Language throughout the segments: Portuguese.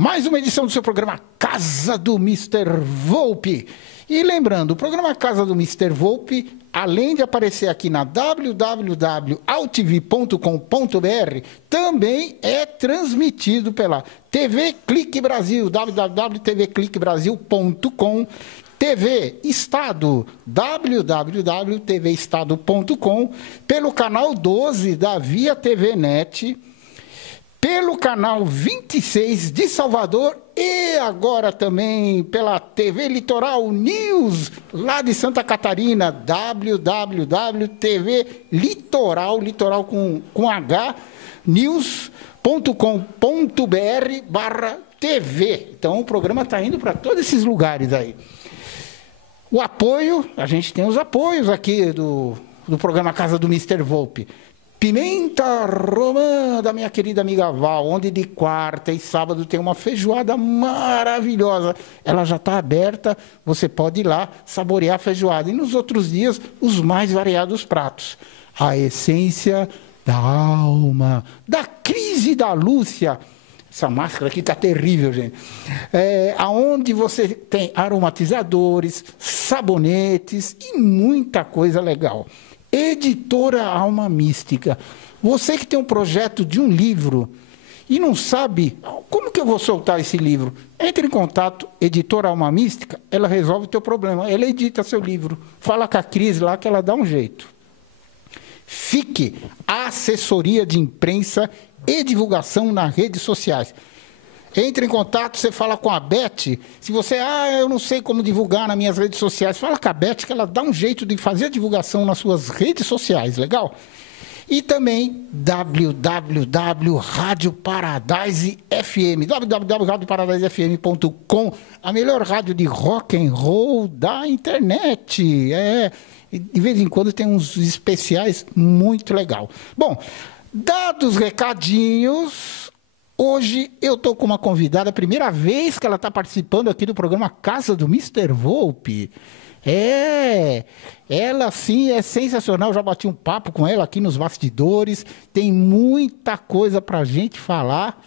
Mais uma edição do seu programa Casa do Mr. Volpe. E lembrando, o programa Casa do Mr. Volpe, além de aparecer aqui na www.altv.com.br, também é transmitido pela TV Clique Brasil, www.tvcliquebrasil.com, TV Estado, www.tvestado.com, pelo canal 12 da Via TV Net, pelo canal 26 de Salvador e agora também pela TV Litoral News, lá de Santa Catarina, www.tvlitoral, litoral com H, news.com.br/TV. Então o programa está indo para todos esses lugares aí. O apoio, a gente tem os apoios aqui do programa Casa do Mr. Volpe. Pimenta Romã, da minha querida amiga Val, onde de quarta e sábado tem uma feijoada maravilhosa. Ela já está aberta, você pode ir lá saborear a feijoada. E nos outros dias, os mais variados pratos. A essência da alma, da crise da Lúcia. Essa máscara aqui está terrível, gente. Aonde você tem aromatizadores, sabonetes e muita coisa legal. Editora Alma Mística. Você que tem um projeto de um livro e não sabe como que eu vou soltar esse livro, entre em contato, Editora Alma Mística, ela resolve o teu problema. Ela edita seu livro. Fala com a Cris lá que ela dá um jeito. Fique assessoria de imprensa e divulgação nas redes sociais. Entre em contato, você fala com a Beth. Se você, eu não sei como divulgar nas minhas redes sociais, fala com a Beth que ela dá um jeito de fazer a divulgação nas suas redes sociais, legal? E também www.radioparadisefm, a melhor rádio de rock and roll da internet. E de vez em quando tem uns especiais muito legal. Bom, dados os recadinhos, hoje eu estou com uma convidada, a primeira vez que ela está participando aqui do programa Casa do Mr. Volpe. Ela sim é sensacional, já bati um papo com ela aqui nos bastidores, tem muita coisa para a gente falar.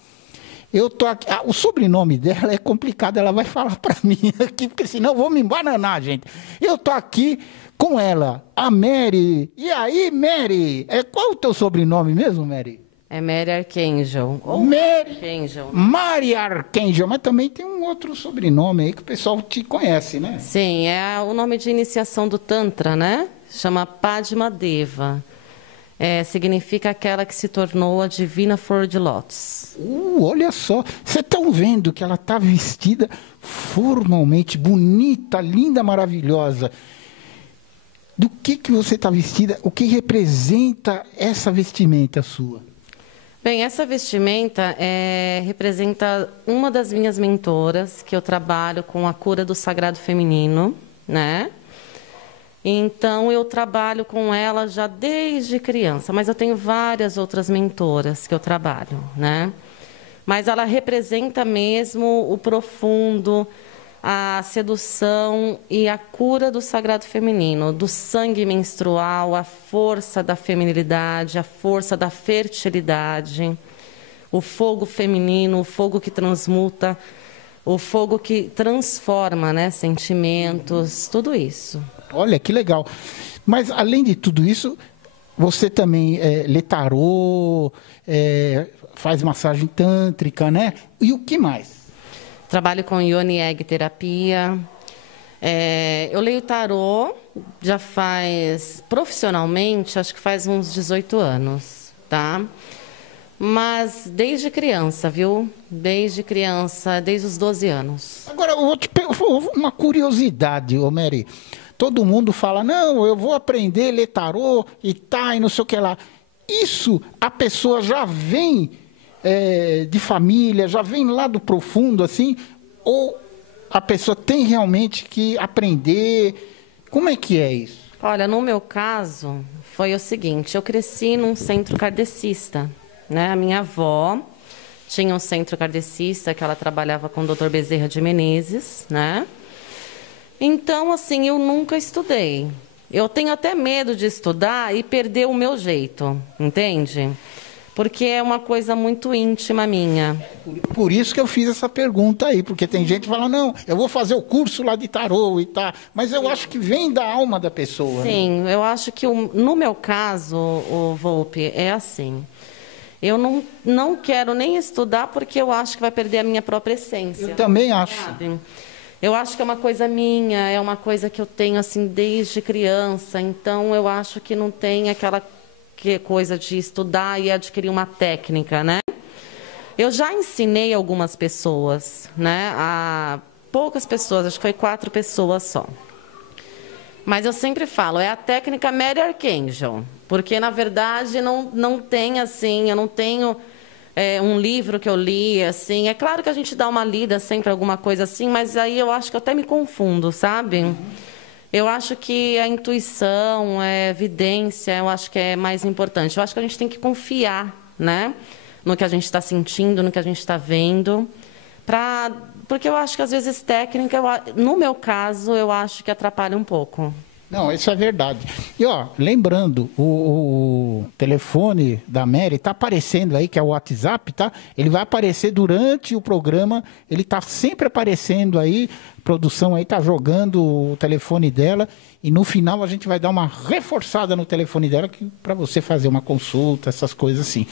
Eu tô aqui, o sobrenome dela é complicado, ela vai falar para mim aqui, porque senão eu vou me embananar, gente. Eu tô aqui com ela, a Mary. E aí, Mary? Qual o teu sobrenome mesmo, Mary? É Mary Archangel. Mary Archangel. Mary Archangel, mas também tem um outro sobrenome aí que o pessoal te conhece, né? Sim, é o nome de iniciação do Tantra, né? Chama Padma Deva. Significa aquela que se tornou a divina flor de lótus. Olha só, vocês estão vendo que ela está vestida formalmente, bonita, linda, maravilhosa. Do que você está vestida? O que representa essa vestimenta sua? Bem, essa vestimenta representa uma das minhas mentoras, que eu trabalho com a cura do sagrado feminino, né? Então, eu trabalho com ela já desde criança, mas eu tenho várias outras mentoras que eu trabalho, né? Mas ela representa mesmo o profundo, a sedução e a cura do sagrado feminino, do sangue menstrual, a força da feminilidade, a força da fertilidade, o fogo feminino, o fogo que transmuta, o fogo que transforma, né, sentimentos, tudo isso. Olha, que legal. Mas, além de tudo isso, você também lê tarô, faz massagem tântrica, né? E o que mais? Trabalho com Yoni Egg terapia. Eu leio tarô, já faz, profissionalmente, acho que faz uns 18 anos, tá? Mas desde criança, viu? Desde criança, desde os 12 anos. Agora, eu vou te perguntar uma curiosidade, ô Mary. Todo mundo fala, não, eu vou aprender a ler tarô e não sei o que lá. Isso, a pessoa já vem de família, já vem lá do profundo, assim, ou a pessoa tem realmente que aprender? Como é que é isso? Olha, no meu caso, foi o seguinte, eu cresci num centro kardecista, né? A minha avó tinha um centro kardecista que ela trabalhava com o Dr. Bezerra de Menezes, né? Então, assim, eu nunca estudei. Eu tenho até medo de estudar e perder o meu jeito, entende? porque é uma coisa muito íntima minha. Por isso que eu fiz essa pergunta aí, porque tem gente que fala, não, eu vou fazer o curso lá de tarô e tal, mas eu acho que vem da alma da pessoa. Sim, né? Eu acho que no meu caso, o Volpe, é assim. Eu não quero nem estudar porque eu acho que vai perder a minha própria essência. Eu também acho. Sabe? Eu acho que é uma coisa minha, é uma coisa que eu tenho assim desde criança, então eu acho que não tem aquela coisa de estudar e adquirir uma técnica, né? Eu já ensinei algumas pessoas, né? A poucas pessoas, acho que foi 4 pessoas só. Mas eu sempre falo, é a técnica Mary Archangel, porque na verdade não tem assim, eu não tenho um livro que eu li, assim. É claro que a gente dá uma lida sempre, alguma coisa assim, mas aí eu acho que eu até me confundo, sabe? Eu acho que a intuição, a evidência, eu acho que é mais importante. Eu acho que a gente tem que confiar, né? No que a gente está sentindo, no que a gente está vendo. Porque eu acho que, às vezes, técnica, no meu caso, eu acho que atrapalha um pouco. Não, isso é verdade. E, ó, lembrando, o telefone da Mary está aparecendo aí, que é o WhatsApp, tá? Ele vai aparecer durante o programa, ele está sempre aparecendo aí, a produção aí está jogando o telefone dela, e no final a gente vai dar uma reforçada no telefone dela para você fazer uma consulta, essas coisas assim.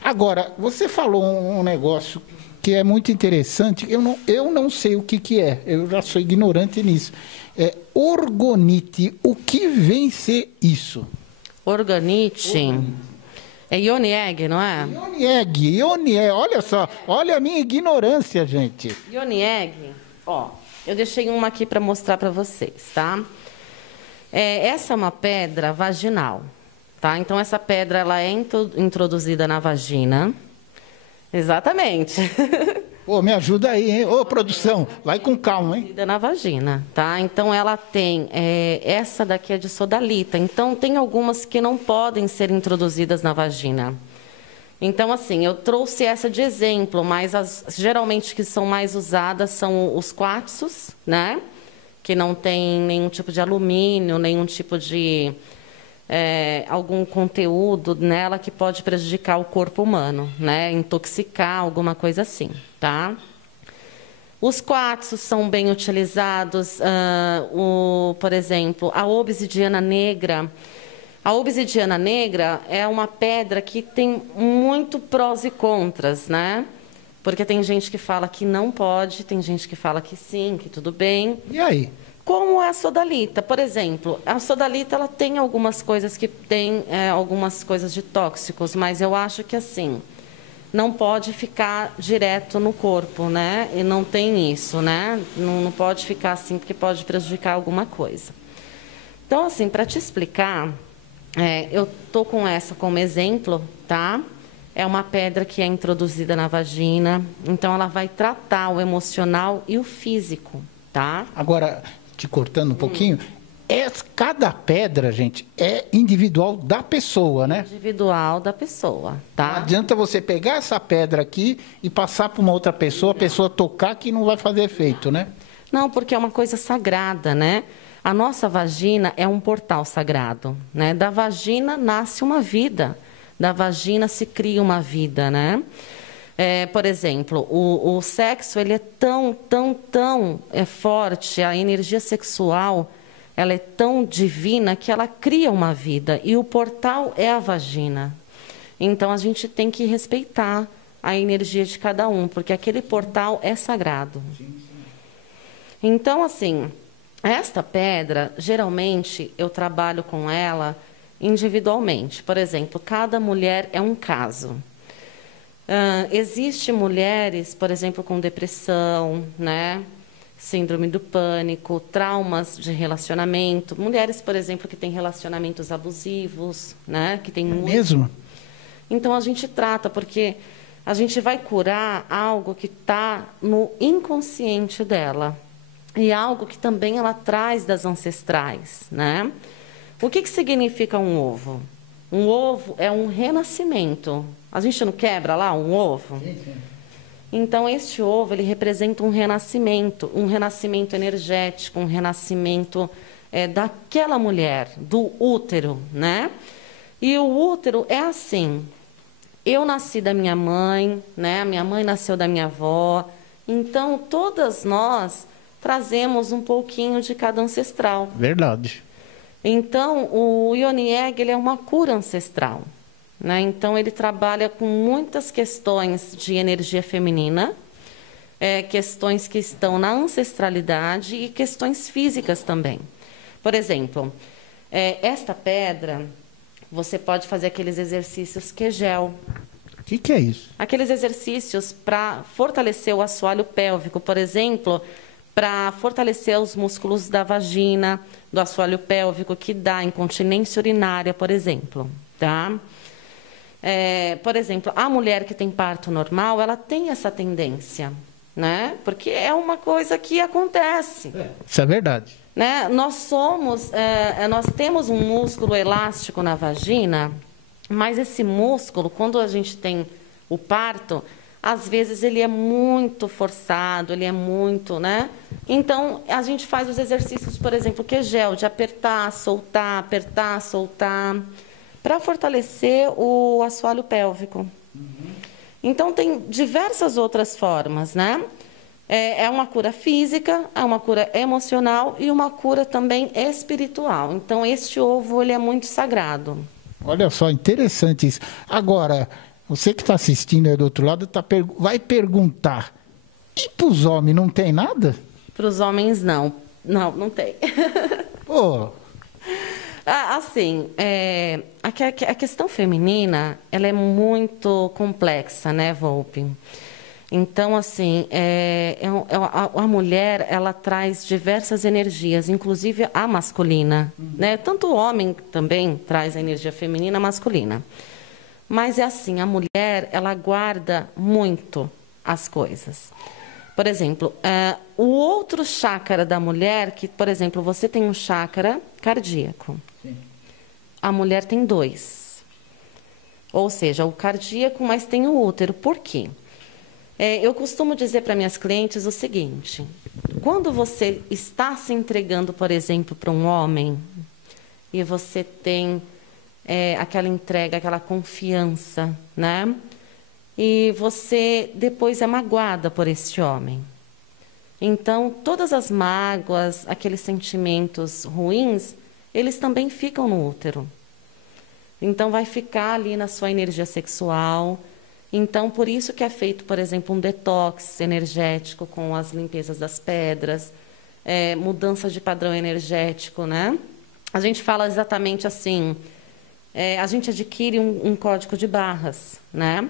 Agora, você falou um negócio que é muito interessante, eu não sei o que é, eu já sou ignorante nisso. É orgonite, o que vem ser isso? Orgonite é Ionieg, não é? Ionieg, olha só, olha a minha ignorância, gente. Ionieg, ó, eu deixei uma aqui para mostrar para vocês, tá? Essa é uma pedra vaginal, tá? Então, essa pedra, ela é introduzida na vagina. Exatamente. Pô, me ajuda aí, hein? Ô, produção, vai com calma, hein? Na vagina, tá? Então, ela tem... essa daqui é de sodalita. Então, tem algumas que não podem ser introduzidas na vagina. Então, assim, eu trouxe essa de exemplo, mas geralmente que são mais usadas são os quartzos, né? Que não tem nenhum tipo de alumínio, nenhum tipo de... algum conteúdo nela que pode prejudicar o corpo humano, né? Intoxicar, alguma coisa assim, tá? Os quartzos são bem utilizados, por exemplo, a obsidiana negra. A obsidiana negra é uma pedra que tem muito prós e contras, né? Porque tem gente que fala que não pode, tem gente que fala que sim, que tudo bem. E aí? Como a sodalita, por exemplo, a sodalita ela tem algumas coisas que tem algumas coisas de tóxicos, mas eu acho que assim não pode ficar direto no corpo, né? E não tem isso, né? Não pode ficar assim porque pode prejudicar alguma coisa. Então, assim, para te explicar, eu tô com essa como exemplo, tá? É uma pedra que é introduzida na vagina, então ela vai tratar o emocional e o físico, tá? Agora, te cortando um pouquinho, cada pedra, gente, é individual da pessoa, né? Individual da pessoa, tá? Não adianta você pegar essa pedra aqui e passar para uma outra pessoa, a pessoa tocar que não vai fazer efeito, né? Não, porque é uma coisa sagrada, né? A nossa vagina é um portal sagrado, né? Da vagina nasce uma vida, da vagina se cria uma vida, né? Por exemplo, o sexo ele é tão forte, a energia sexual ela é tão divina que ela cria uma vida e o portal é a vagina. Então a gente tem que respeitar a energia de cada um, porque aquele portal é sagrado. Então, assim, esta pedra, geralmente eu trabalho com ela individualmente. Por exemplo, cada mulher é um caso. Existem mulheres, por exemplo, com depressão, né? Síndrome do pânico, traumas de relacionamento. Mulheres, por exemplo, que têm relacionamentos abusivos, né? Que tem muito... Mesmo? Então, a gente trata, porque a gente vai curar algo que está no inconsciente dela. E algo que também ela traz das ancestrais, né? O que significa um ovo? Um ovo é um renascimento. A gente não quebra lá um ovo? Sim, sim. Então, este ovo, ele representa um renascimento energético, um renascimento daquela mulher, do útero, né? E o útero é assim, eu nasci da minha mãe, né? A minha mãe nasceu da minha avó. Então, todas nós trazemos um pouquinho de cada ancestral. Verdade. Então, o Yoni Egg, ele é uma cura ancestral, né? Então, ele trabalha com muitas questões de energia feminina, questões que estão na ancestralidade e questões físicas também. Por exemplo, esta pedra, você pode fazer aqueles exercícios Kegel. O que é isso? Aqueles exercícios para fortalecer o assoalho pélvico, por exemplo, para fortalecer os músculos da vagina, do assoalho pélvico, que dá incontinência urinária, por exemplo. Tá? Por exemplo, a mulher que tem parto normal, ela tem essa tendência, né? Porque é uma coisa que acontece. Isso é verdade. Né? Nós temos um músculo elástico na vagina, mas esse músculo, quando a gente tem o parto, às vezes ele é muito forçado, ele é muito, né? Então, a gente faz os exercícios, por exemplo, Kegel, de apertar, soltar, para fortalecer o assoalho pélvico. Então, tem diversas outras formas, né? É uma cura física, é uma cura emocional e uma cura também espiritual. Então, este ovo, ele é muito sagrado. Olha só, interessante isso. Agora, você que está assistindo aí do outro lado vai perguntar, e para os homens não tem nada? Para os homens, não. Não tem. Pô. Assim, a questão feminina, ela é muito complexa, né, Volpe? Então, assim, a mulher, ela traz diversas energias, inclusive a masculina, né? Tanto o homem também traz a energia feminina e masculina. Mas é assim, a mulher, ela guarda muito as coisas. Por exemplo, o outro chakra da mulher, que, por exemplo, você tem um chakra cardíaco. Sim. A mulher tem 2. Ou seja, o cardíaco, mas tem o útero. Por quê? Eu costumo dizer para minhas clientes o seguinte: quando você está se entregando, por exemplo, para um homem, e você tem aquela entrega, aquela confiança, né? E você depois é magoada por esse homem. Então, todas as mágoas, aqueles sentimentos ruins, eles também ficam no útero. Então, vai ficar ali na sua energia sexual. Então, por isso que é feito, por exemplo, um detox energético com as limpezas das pedras, mudança de padrão energético, né? A gente fala exatamente assim, a gente adquire um código de barras, né?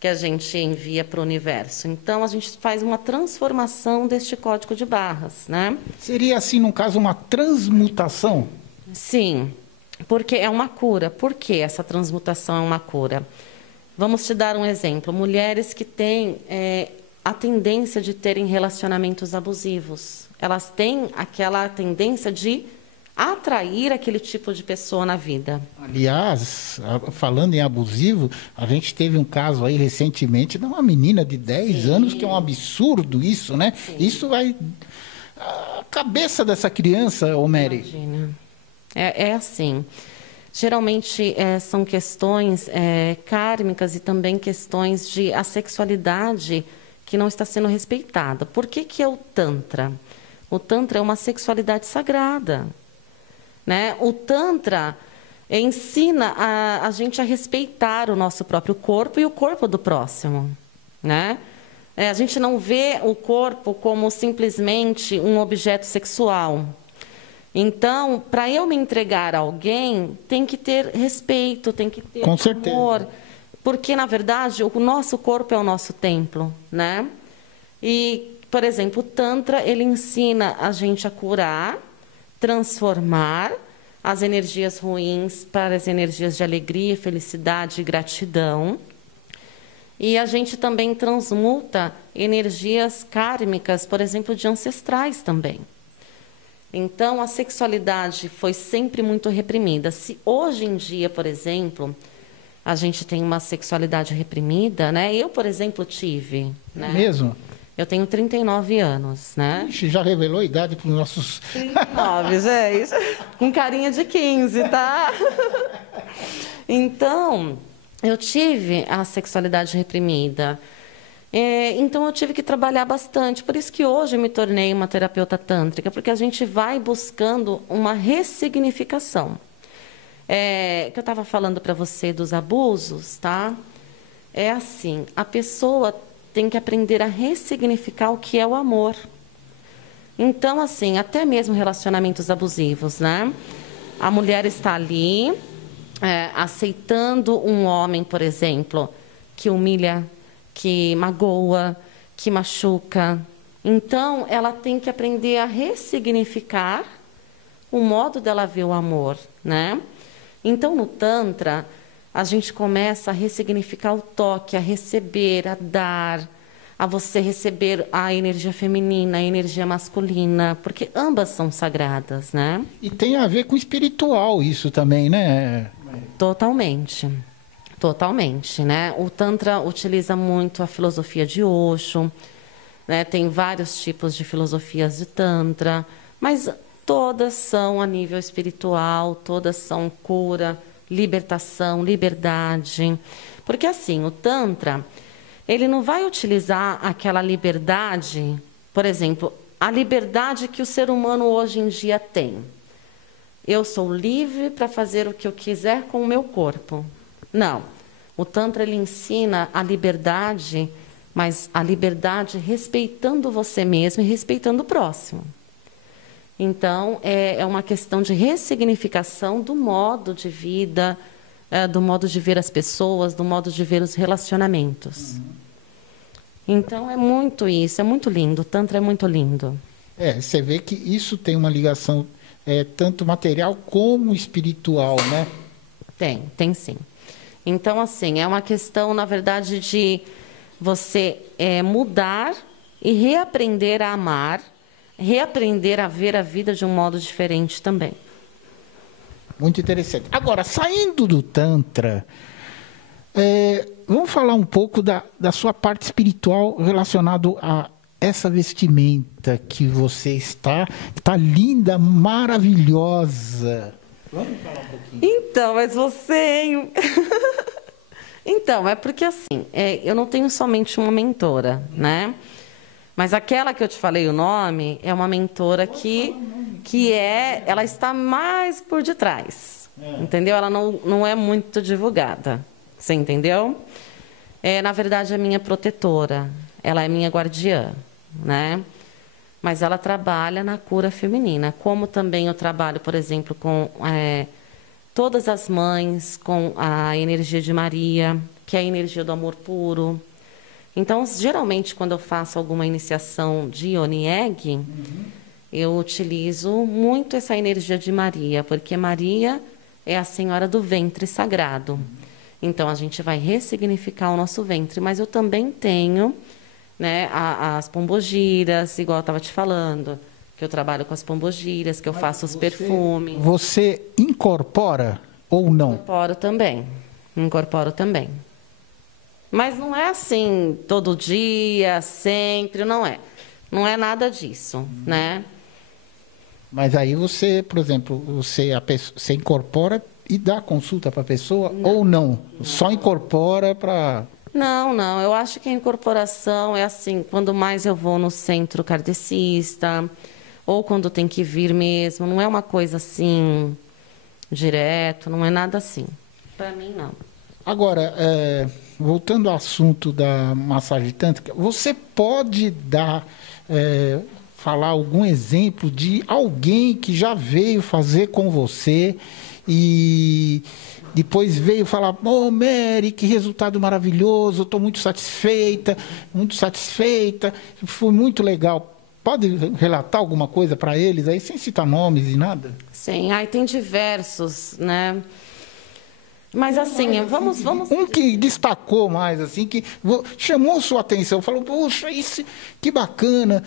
Que a gente envia para o universo. Então, a gente faz uma transformação deste código de barras, né? Seria, assim, no caso, uma transmutação? Sim, porque é uma cura. Por que essa transmutação é uma cura? Vamos te dar um exemplo. Mulheres que têm a tendência de terem relacionamentos abusivos. Elas têm aquela tendência de atrair aquele tipo de pessoa na vida. Aliás, falando em abusivo, a gente teve um caso aí recentemente de uma menina de 10 anos, que é um absurdo isso, né? Sim. Isso vai... A cabeça dessa criança, ô Mary. Imagina. É assim... Geralmente são questões kármicas e também questões de assexualidade que não está sendo respeitada. Por que é o Tantra? O Tantra é uma sexualidade sagrada, né? O Tantra ensina a gente a respeitar o nosso próprio corpo e o corpo do próximo, né? A gente não vê o corpo como simplesmente um objeto sexual. Então, para eu me entregar a alguém, tem que ter respeito, tem que ter Com certeza. amor. Porque, na verdade, o nosso corpo é o nosso templo, né? E, por exemplo, o Tantra, ele ensina a gente a curar, transformar as energias ruins para as energias de alegria, felicidade e gratidão. E a gente também transmuta energias kármicas, por exemplo, de ancestrais também. Então, a sexualidade foi sempre muito reprimida. Se hoje em dia, por exemplo, a gente tem uma sexualidade reprimida, né? Eu, por exemplo, tive. Né? Mesmo? Eu tenho 39 anos, né? Ixi, já revelou a idade para os nossos... 39, gente. Com carinha de 15, tá? Então, eu tive a sexualidade reprimida. Então, eu tive que trabalhar bastante. Por isso que hoje eu me tornei uma terapeuta tântrica, porque a gente vai buscando uma ressignificação. Que eu estava falando para você dos abusos, tá? É assim, a pessoa tem que aprender a ressignificar o que é o amor. Então, assim, até mesmo relacionamentos abusivos, né? A mulher está ali, aceitando um homem, por exemplo, que humilha, que magoa, que machuca. Então, ela tem que aprender a ressignificar o modo dela ver o amor, né? Então, no Tantra, a gente começa a ressignificar o toque, a receber, a dar, a você receber a energia feminina, a energia masculina, porque ambas são sagradas, né? E tem a ver com o espiritual isso também, né? Totalmente. Totalmente, né? O Tantra utiliza muito a filosofia de Osho, né? Tem vários tipos de filosofias de Tantra, mas todas são a nível espiritual, todas são cura, libertação, liberdade. Porque assim, o Tantra, ele não vai utilizar aquela liberdade, por exemplo, a liberdade que o ser humano hoje em dia tem. Eu sou livre para fazer o que eu quiser com o meu corpo. Não. O Tantra, ele ensina a liberdade, mas a liberdade respeitando você mesmo e respeitando o próximo. Então, é uma questão de ressignificação do modo de vida, do modo de ver as pessoas, do modo de ver os relacionamentos. Então, é muito isso, é muito lindo. O Tantra é muito lindo. Você vê que isso tem uma ligação tanto material como espiritual, né? Tem sim. Então, assim, é uma questão, na verdade, de você mudar e reaprender a amar, reaprender a ver a vida de um modo diferente também. Muito interessante. Agora, saindo do Tantra, vamos falar um pouco da sua parte espiritual relacionado a essa vestimenta que você está linda, maravilhosa. Vamos falar um pouquinho. Então, mas você, hein? Então, é porque assim, eu não tenho somente uma mentora, né? Mas aquela que eu te falei o nome é uma mentora ela está mais por detrás, entendeu? Ela não é muito divulgada, você entendeu? Na verdade, é minha protetora, ela é minha guardiã, né? Mas ela trabalha na cura feminina, como também eu trabalho, por exemplo, com todas as mães, com a energia de Maria, que é a energia do amor puro. Então, geralmente, quando eu faço alguma iniciação de Yoni Egg, eu utilizo muito essa energia de Maria, porque Maria é a senhora do ventre sagrado. Então, a gente vai ressignificar o nosso ventre, mas eu também tenho, né, as pombogiras, igual eu estava te falando, que eu trabalho com as pombogiras, que eu faço os perfumes. Você incorpora ou não? Incorporo também. Mas não é assim, todo dia, sempre, não é. Não é nada disso, né? Mas aí você, por exemplo, você incorpora e dá consulta para a pessoa ou não? Só incorpora para... Não. Eu acho que a incorporação é assim, quando mais eu vou no centro kardecista, ou quando tem que vir mesmo. Não é uma coisa assim, direto, não é nada assim. Para mim, não. Agora, voltando ao assunto da massagem tântrica, você pode falar algum exemplo de alguém que já veio fazer com você e depois veio falar: "Oh, Mary, que resultado maravilhoso, estou muito satisfeita, foi muito legal." Pode relatar alguma coisa para eles aí, sem citar nomes e nada? Sim, aí tem diversos, né? Mas assim, vamos... Um que destacou mais, assim, que chamou sua atenção, falou: "Poxa, isso, que bacana."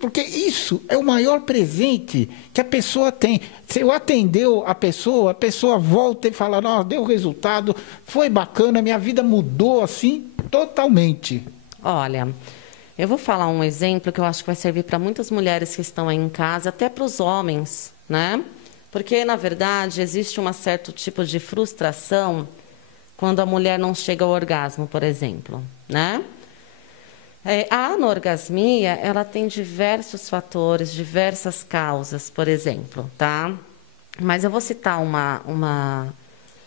Porque isso é o maior presente que a pessoa tem. Se eu atendeu a pessoa volta e fala: "Não, deu resultado, foi bacana, minha vida mudou assim totalmente." Olha, eu vou falar um exemplo que eu acho que vai servir para muitas mulheres que estão aí em casa, até para os homens, né? Porque, na verdade, existe um certo tipo de frustração quando a mulher não chega ao orgasmo, por exemplo, né? A anorgasmia, ela tem diversos fatores, diversas causas, por exemplo, tá? Mas eu vou citar uma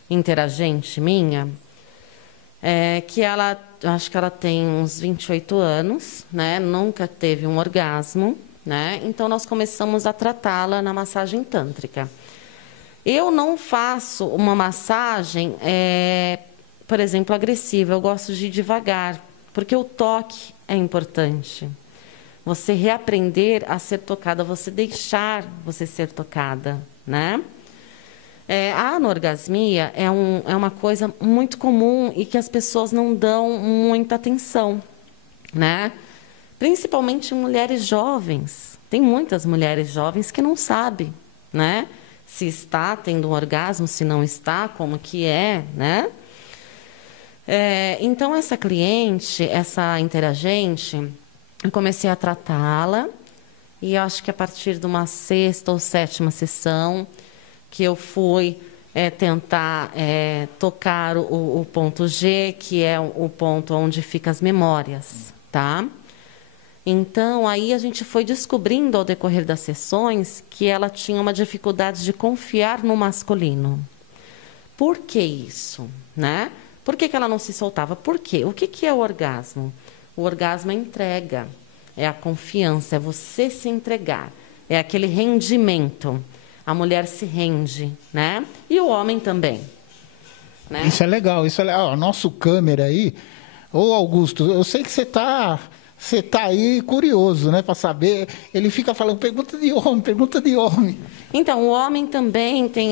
interagente minha, que ela, acho que ela tem uns 28 anos, né? Nunca teve um orgasmo, né? Então, nós começamos a tratá-la na massagem tântrica. Eu não faço uma massagem, por exemplo, agressiva. Eu gosto de ir devagar, porque o toque é importante. Você reaprender a ser tocada, você deixar você ser tocada, né? A anorgasmia é uma coisa muito comum e que as pessoas não dão muita atenção, né? Principalmente mulheres jovens. Tem muitas mulheres jovens que não sabem, né? Se está tendo um orgasmo, se não está, como que é, né? Então, essa cliente, essa interagente, eu comecei a tratá-la e eu acho que a partir de uma 6ª ou 7ª sessão que eu fui tentar tocar o ponto G, que é o ponto onde ficam as memórias, tá? Então, aí a gente foi descobrindo ao decorrer das sessões que ela tinha uma dificuldade de confiar no masculino. Por que isso, né? Por que ela não se soltava? Por quê? O que é o orgasmo? O orgasmo é entrega, é a confiança, é você se entregar, é aquele rendimento. A mulher se rende, né? E o homem também, né? Isso é legal, isso é legal. Nosso câmera aí, ô Augusto, eu sei que você tá aí curioso, né, para saber. Ele fica falando pergunta de homem, pergunta de homem. Então, o homem também tem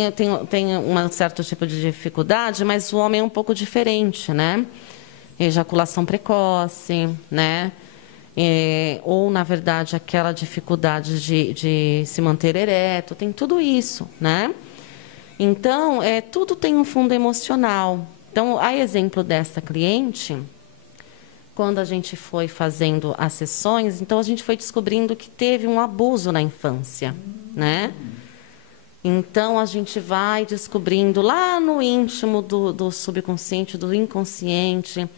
um certo tipo de dificuldade, mas o homem é um pouco diferente, né? Ejaculação precoce, né? Ou, na verdade, aquela dificuldade de se manter ereto, tem tudo isso, né? Então, tudo tem um fundo emocional. Então, a exemplo dessa cliente, quando a gente foi fazendo as sessões, então a gente foi descobrindo que teve um abuso na infância, né? Então, a gente vai descobrindo lá no íntimo do subconsciente, do inconsciente,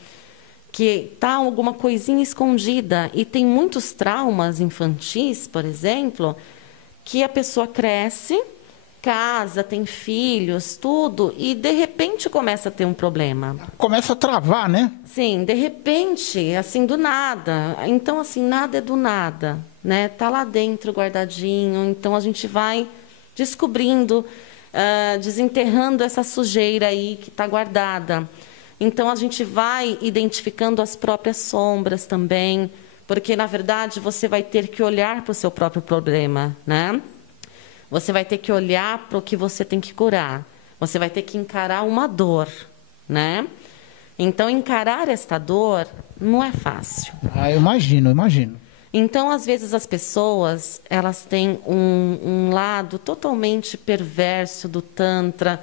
que está alguma coisinha escondida. E tem muitos traumas infantis, por exemplo, que a pessoa cresce, casa, tem filhos, tudo, e de repente começa a ter um problema. Começa a travar, né? Sim, de repente, assim, do nada. Então, assim, nada é do nada, né? Tá lá dentro, guardadinho. Então, a gente vai descobrindo, desenterrando essa sujeira aí que está guardada. Então, a gente vai identificando as próprias sombras também, porque, na verdade, você vai ter que olhar para o seu próprio problema, né? Você vai ter que olhar para o que você tem que curar. Você vai ter que encarar uma dor, né? Então, encarar esta dor não é fácil. Eu imagino. Então, às vezes, as pessoas, elas têm um lado totalmente perverso do Tantra,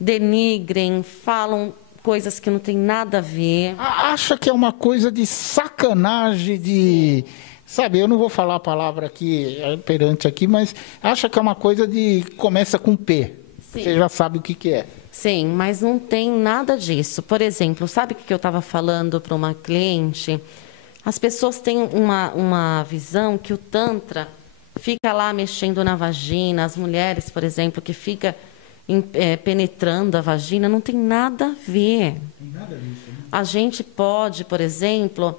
denigrem, falam coisas que não tem nada a ver. Acha que é uma coisa de sacanagem, de... Sabe, eu não vou falar a palavra aqui, perante aqui, mas acha que é uma coisa de... Começa com P. Sim. Você já sabe o que é. Sim, mas não tem nada disso. Por exemplo, sabe o que eu estava falando para uma cliente? As pessoas têm uma visão que o Tantra fica lá mexendo na vagina. As mulheres, por exemplo, que fica penetrando a vagina, não tem nada a ver. Tem nada disso, né? A gente pode, por exemplo...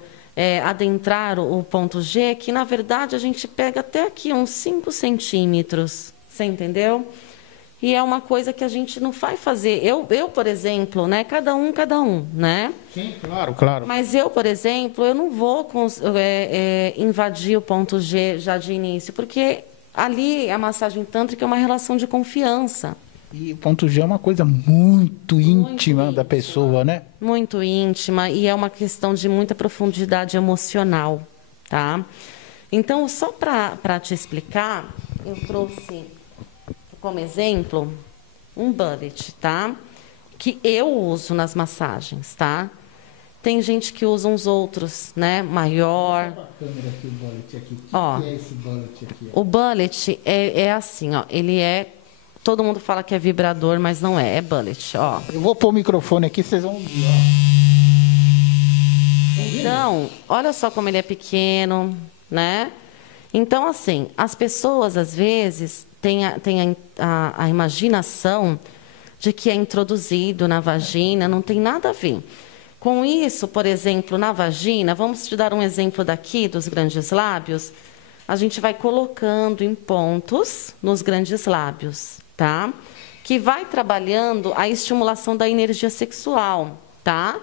adentrar o ponto G, que na verdade a gente pega até aqui uns 5 centímetros, você entendeu? E é uma coisa que a gente não vai fazer. Eu por exemplo, né? Cada um, né? Sim, claro. Mas eu, por exemplo, eu não vou invadir o ponto G já de início, porque ali a massagem tântrica é uma relação de confiança. E o ponto G é uma coisa muito íntima da pessoa, né? Muito íntima, e é uma questão de muita profundidade emocional, tá? Então, só para te explicar, eu trouxe como exemplo um bullet, tá? Que eu uso nas massagens, tá? Tem gente que usa uns outros, né? Maior. O bullet aqui. O que é esse bullet aqui? O bullet é assim, ó. Ele é todo mundo fala que é vibrador, mas não é bullet, ó. Eu vou pôr o microfone aqui, vocês vão ouvir, ó. Então, olha só como ele é pequeno, né? Então, assim, as pessoas, às vezes, têm a imaginação de que é introduzido na vagina, não tem nada a ver. Com isso, por exemplo, na vagina, vamos te dar um exemplo daqui, dos grandes lábios, a gente vai colocando em pontos nos grandes lábios, tá? Que vai trabalhando a estimulação da energia sexual, tá?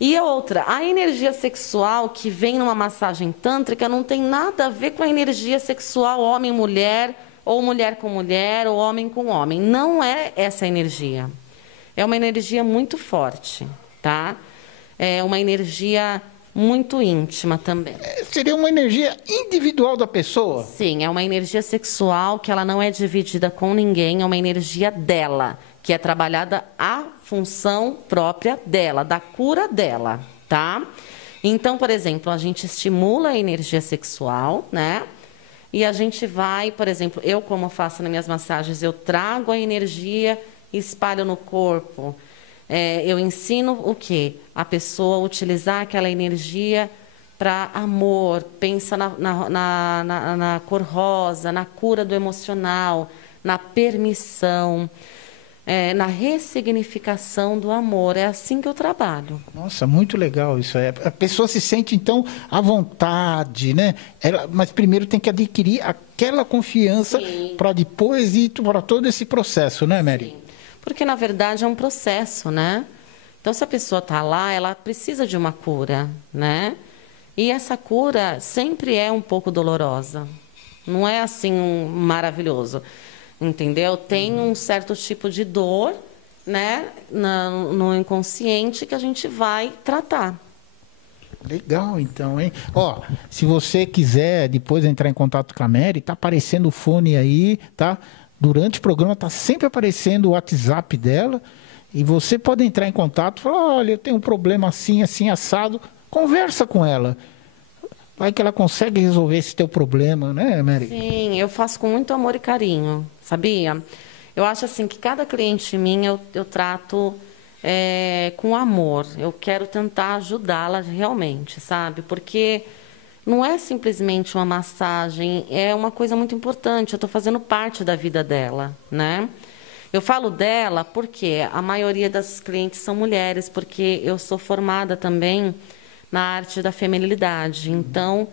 E outra, a energia sexual que vem numa massagem tântrica não tem nada a ver com a energia sexual homem-mulher, ou mulher com mulher, ou homem com homem. Não é essa energia. É uma energia muito forte, tá? É uma energia muito íntima também. Seria uma energia individual da pessoa? Sim, é uma energia sexual que ela não é dividida com ninguém, é uma energia dela, que é trabalhada a função própria dela, da cura dela, tá? Então, por exemplo, a gente estimula a energia sexual, né? E a gente vai, por exemplo, eu como faço nas minhas massagens, eu trago a energia e espalho no corpo. Eu ensino o quê? A pessoa a utilizar aquela energia para amor, pensa na cor rosa, na cura do emocional, na permissão, na ressignificação do amor. É assim que eu trabalho. Nossa, muito legal isso aí. A pessoa se sente, então, à vontade, né? Mas primeiro tem que adquirir aquela confiança para depois ir para todo esse processo, né, Mary? Sim. Porque, na verdade, é um processo, né? Então, se a pessoa está lá, ela precisa de uma cura, né? E essa cura sempre é um pouco dolorosa. Não é assim maravilhoso, entendeu? Tem um certo tipo de dor, né, no inconsciente que a gente vai tratar. Legal, então, hein? Ó, se você quiser depois entrar em contato com a Mary, tá aparecendo o fone aí, tá? Durante o programa tá sempre aparecendo o WhatsApp dela e você pode entrar em contato e falar, olha, eu tenho um problema assim, assim, assado. Conversa com ela. Vai que ela consegue resolver esse teu problema, né, Mary? Sim, eu faço com muito amor e carinho, sabia? Eu acho assim que cada cliente minha eu trato com amor. Eu quero tentar ajudá-la realmente, sabe? Porque não é simplesmente uma massagem, é uma coisa muito importante. Eu estou fazendo parte da vida dela, né? Eu falo dela porque a maioria das clientes são mulheres, porque eu sou formada também na arte da feminilidade. Então,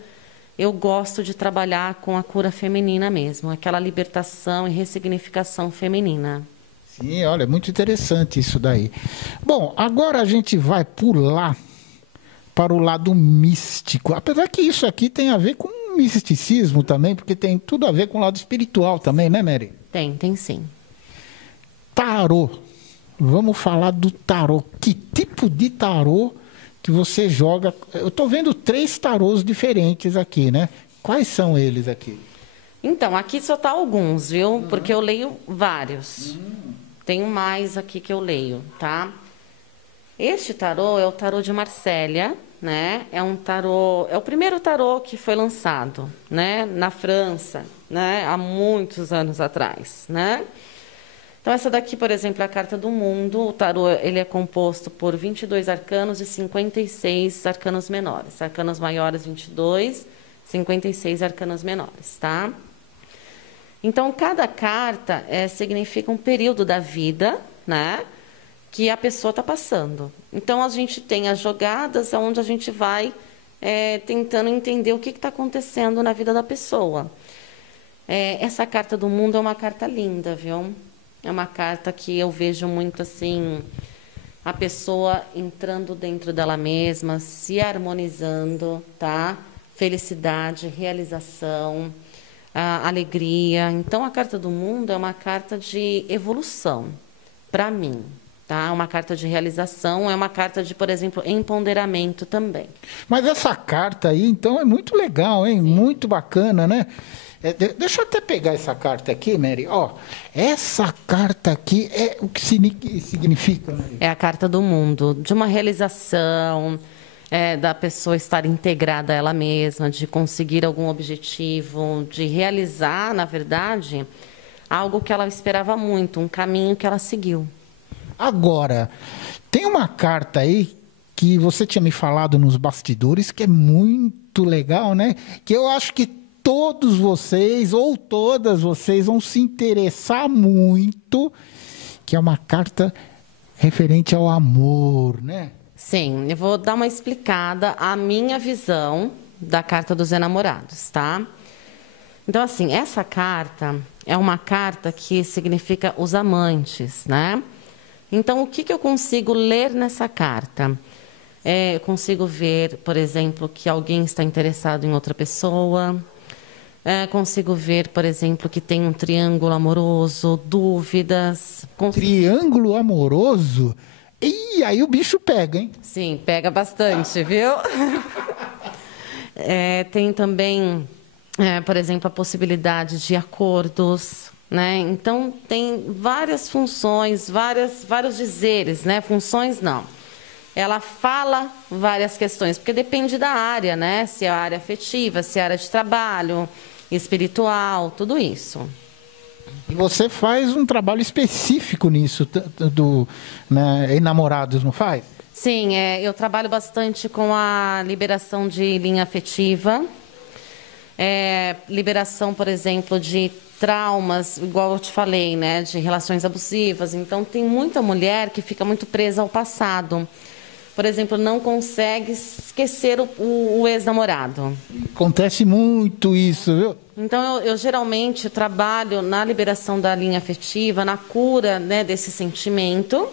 eu gosto de trabalhar com a cura feminina mesmo, aquela libertação e ressignificação feminina. Sim, olha, muito interessante isso daí. Bom, agora a gente vai pular para o lado místico. Apesar que isso aqui tem a ver com misticismo também, porque tem tudo a ver com o lado espiritual também, né, Mary? Tem sim. Tarô. Vamos falar do tarô. Que tipo de tarô que você joga? Eu estou vendo 3 tarôs diferentes aqui, né? Quais são eles aqui? Então, aqui só tá alguns, viu? Porque eu leio vários. Tenho mais aqui que eu leio, tá? Este tarô é o tarô de Marsella, né? É um tarô, é o primeiro tarô que foi lançado, né, na França, né, há muitos anos atrás, né? Então essa daqui, por exemplo, é a carta do mundo. O tarô, ele é composto por 22 arcanos e 56 arcanos menores. Arcanos maiores 22, 56 arcanos menores, tá? Então cada carta significa um período da vida, né, que a pessoa está passando. Então, a gente tem as jogadas onde a gente vai tentando entender o que está acontecendo na vida da pessoa. Essa carta do mundo é uma carta linda, viu? É uma carta que eu vejo muito assim, a pessoa entrando dentro dela mesma, se harmonizando, tá? Felicidade, realização, alegria. Então, a carta do mundo é uma carta de evolução, para mim. Tá? Uma carta de realização, é uma carta de, por exemplo, empoderamento também. Mas essa carta aí, então, é muito legal, hein? Muito bacana, né? Deixa eu até pegar essa carta aqui, Mary. Ó, essa carta aqui é o que significa, Mary? É a carta do mundo, de uma realização, da pessoa estar integrada a ela mesma, de conseguir algum objetivo, de realizar, na verdade, algo que ela esperava muito, um caminho que ela seguiu. Agora, tem uma carta aí que você tinha me falado nos bastidores que é muito legal, né? Que eu acho que todos vocês ou todas vocês vão se interessar muito, que é uma carta referente ao amor, né? Sim, eu vou dar uma explicada a minha visão da carta dos enamorados, tá? Então, assim, essa carta é uma carta que significa os amantes, né? Então, o que eu consigo ler nessa carta? Eu consigo ver, por exemplo, que alguém está interessado em outra pessoa. Consigo ver, por exemplo, que tem um triângulo amoroso, dúvidas. Triângulo amoroso? E aí o bicho pega, hein? Sim, pega bastante, viu? Tem também, por exemplo, a possibilidade de acordos, né? Então, tem várias funções, vários dizeres, né? Funções não. Ela fala várias questões, porque depende da área, né? Se é a área afetiva, se é a área de trabalho, espiritual, tudo isso. E você faz um trabalho específico nisso, né, enamorados, não faz? Sim, eu trabalho bastante com a liberação de linha afetiva, liberação, por exemplo, de traumas, igual eu te falei, né, de relações abusivas. Então, tem muita mulher que fica muito presa ao passado. Por exemplo, não consegue esquecer o ex-namorado. Acontece muito isso, viu? Então, eu geralmente trabalho na liberação da linha afetiva, na cura, né, desse sentimento.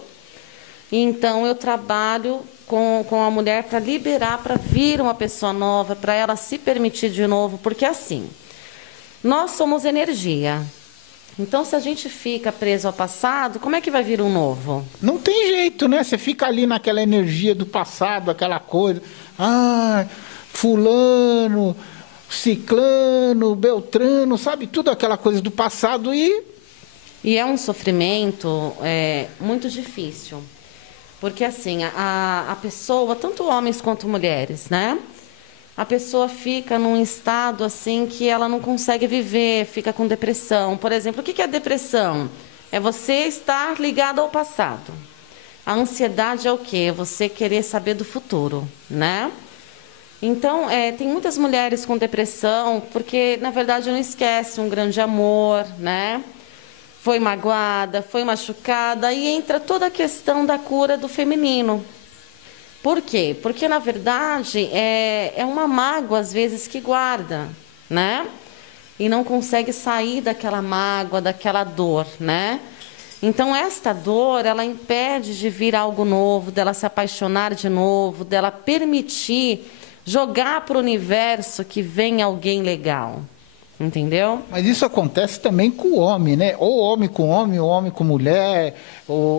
Então, eu trabalho com a mulher para liberar, para vir uma pessoa nova, para ela se permitir de novo. Porque, assim, nós somos energia. Então, se a gente fica preso ao passado, como é que vai vir um novo? Não tem jeito, né? Você fica ali naquela energia do passado, aquela coisa. Ah, fulano, ciclano, beltrano, sabe? Tudo aquela coisa do passado e é um sofrimento muito difícil. Porque, assim, a pessoa, tanto homens quanto mulheres, né? A pessoa fica num estado assim que ela não consegue viver, fica com depressão. Por exemplo, o que é depressão? É você estar ligado ao passado. A ansiedade é o quê? É você querer saber do futuro, né? Então, tem muitas mulheres com depressão porque, na verdade, não esquece um grande amor, né? Foi magoada, foi machucada, e entra toda a questão da cura do feminino. Por quê? Porque, na verdade, é uma mágoa, às vezes, que guarda, né? E não consegue sair daquela mágoa, daquela dor, né? Então, esta dor, ela impede de vir algo novo, dela se apaixonar de novo, dela permitir jogar para o universo que vem alguém legal. Entendeu? Mas isso acontece também com o homem, né? Ou homem com homem, ou homem com mulher,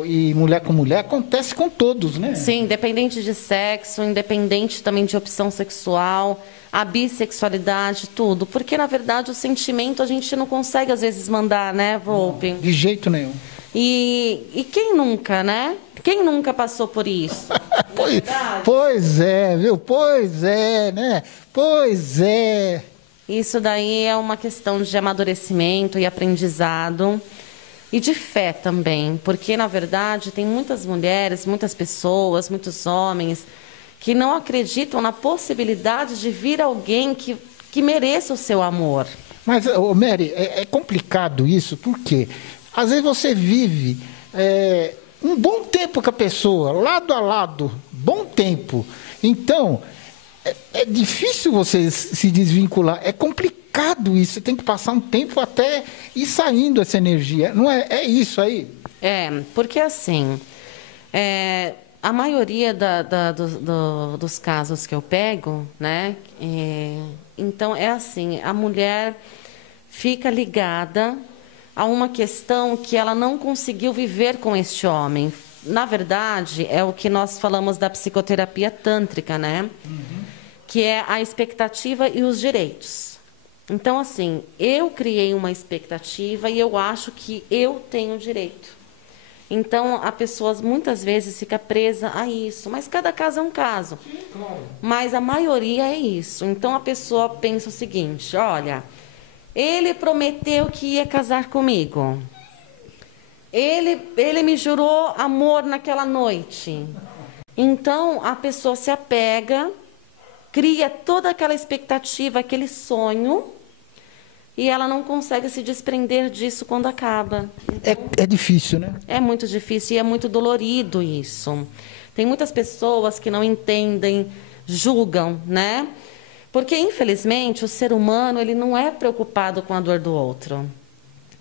e mulher com mulher. Acontece com todos, né? Sim, independente de sexo, independente também de opção sexual, a bissexualidade, tudo. Porque, na verdade, o sentimento a gente não consegue, às vezes, mandar, né, Volpe? De jeito nenhum. E quem nunca, né? Quem nunca passou por isso? Pois é, viu? Pois é, né? Pois é. Isso daí é uma questão de amadurecimento e aprendizado e de fé também, porque, na verdade, tem muitas mulheres, muitas pessoas, muitos homens que não acreditam na possibilidade de vir alguém que mereça o seu amor. Mas, Mary, é complicado isso, porque às vezes você vive um bom tempo com a pessoa, lado a lado, bom tempo. Então, é difícil você se desvincular, é complicado isso, você tem que passar um tempo até ir saindo essa energia, não é? É isso aí? Porque assim, a maioria dos casos que eu pego, né, então é assim, a mulher fica ligada a uma questão que ela não conseguiu viver com este homem. Na verdade, é o que nós falamos da psicoterapia tântrica, né? Uhum. Que é a expectativa e os direitos. Então, assim, eu criei uma expectativa e eu acho que eu tenho direito. Então, a pessoa muitas vezes fica presa a isso. Mas cada caso é um caso. Sim, claro. Mas a maioria é isso. Então, a pessoa pensa o seguinte, olha, Ele prometeu que ia casar comigo. Ele me jurou amor naquela noite. Então, a pessoa se apega, cria toda aquela expectativa, aquele sonho, e ela não consegue se desprender disso quando acaba. É difícil, né? É muito difícil e é muito dolorido isso. Tem muitas pessoas que não entendem, julgam, né? Porque, infelizmente, o ser humano ele não é preocupado com a dor do outro.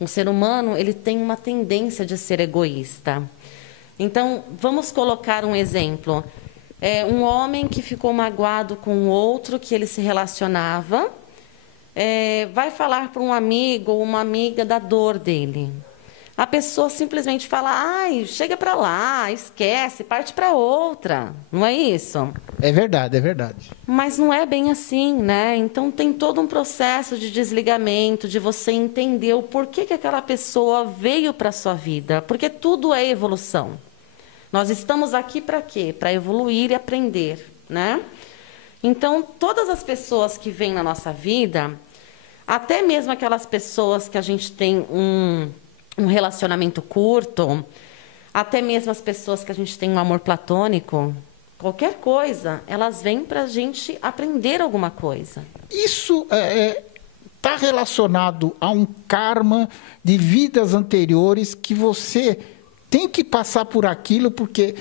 O ser humano ele tem uma tendência de ser egoísta. Então, vamos colocar um exemplo. Um homem que ficou magoado com o outro que ele se relacionava, vai falar para um amigo ou uma amiga da dor dele. A pessoa simplesmente fala, ai, chega para lá, esquece, parte para outra. Não é isso? É verdade, é verdade. Mas não é bem assim, né? Então tem todo um processo de desligamento, de você entender o porquê que aquela pessoa veio para a sua vida. Porque tudo é evolução. Nós estamos aqui para quê? Para evoluir e aprender, né? Então, todas as pessoas que vêm na nossa vida, até mesmo aquelas pessoas que a gente tem um relacionamento curto, até mesmo as pessoas que a gente tem um amor platônico, qualquer coisa, elas vêm para a gente aprender alguma coisa. Isso está relacionado a um karma de vidas anteriores que você tem que passar por aquilo porque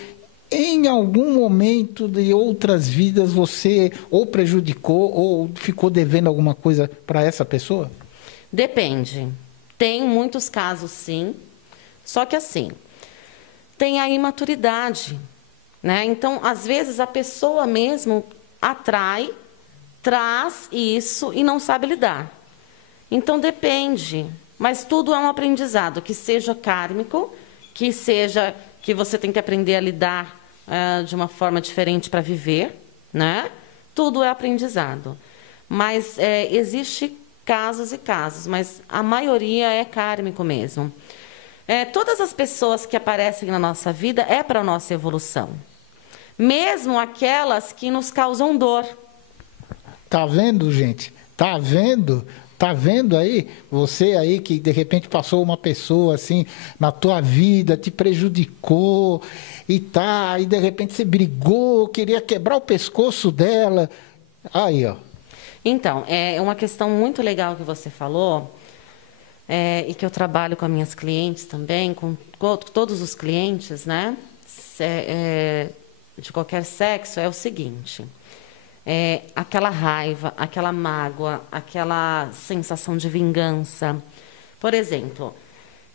em algum momento de outras vidas você ou prejudicou ou ficou devendo alguma coisa para essa pessoa? Depende. Tem muitos casos, sim. Só que assim, tem a imaturidade, né? Então, às vezes, a pessoa mesmo atrai, traz isso e não sabe lidar. Então, depende. Mas tudo é um aprendizado, que seja kármico, que seja que você tem que aprender a lidar de uma forma diferente para viver, né? Tudo é aprendizado. Mas existe casos e casos, mas a maioria é kármico mesmo. Todas as pessoas que aparecem na nossa vida é para a nossa evolução. Mesmo aquelas que nos causam dor. Tá vendo, gente? Tá vendo? Tá vendo aí? Você aí que de repente passou uma pessoa assim na tua vida, te prejudicou e de repente você brigou, queria quebrar o pescoço dela. Aí, ó. Então, é uma questão muito legal que você falou, e que eu trabalho com as minhas clientes também, com todos os clientes, né? De qualquer sexo, é o seguinte: aquela raiva, aquela mágoa, aquela sensação de vingança. Por exemplo,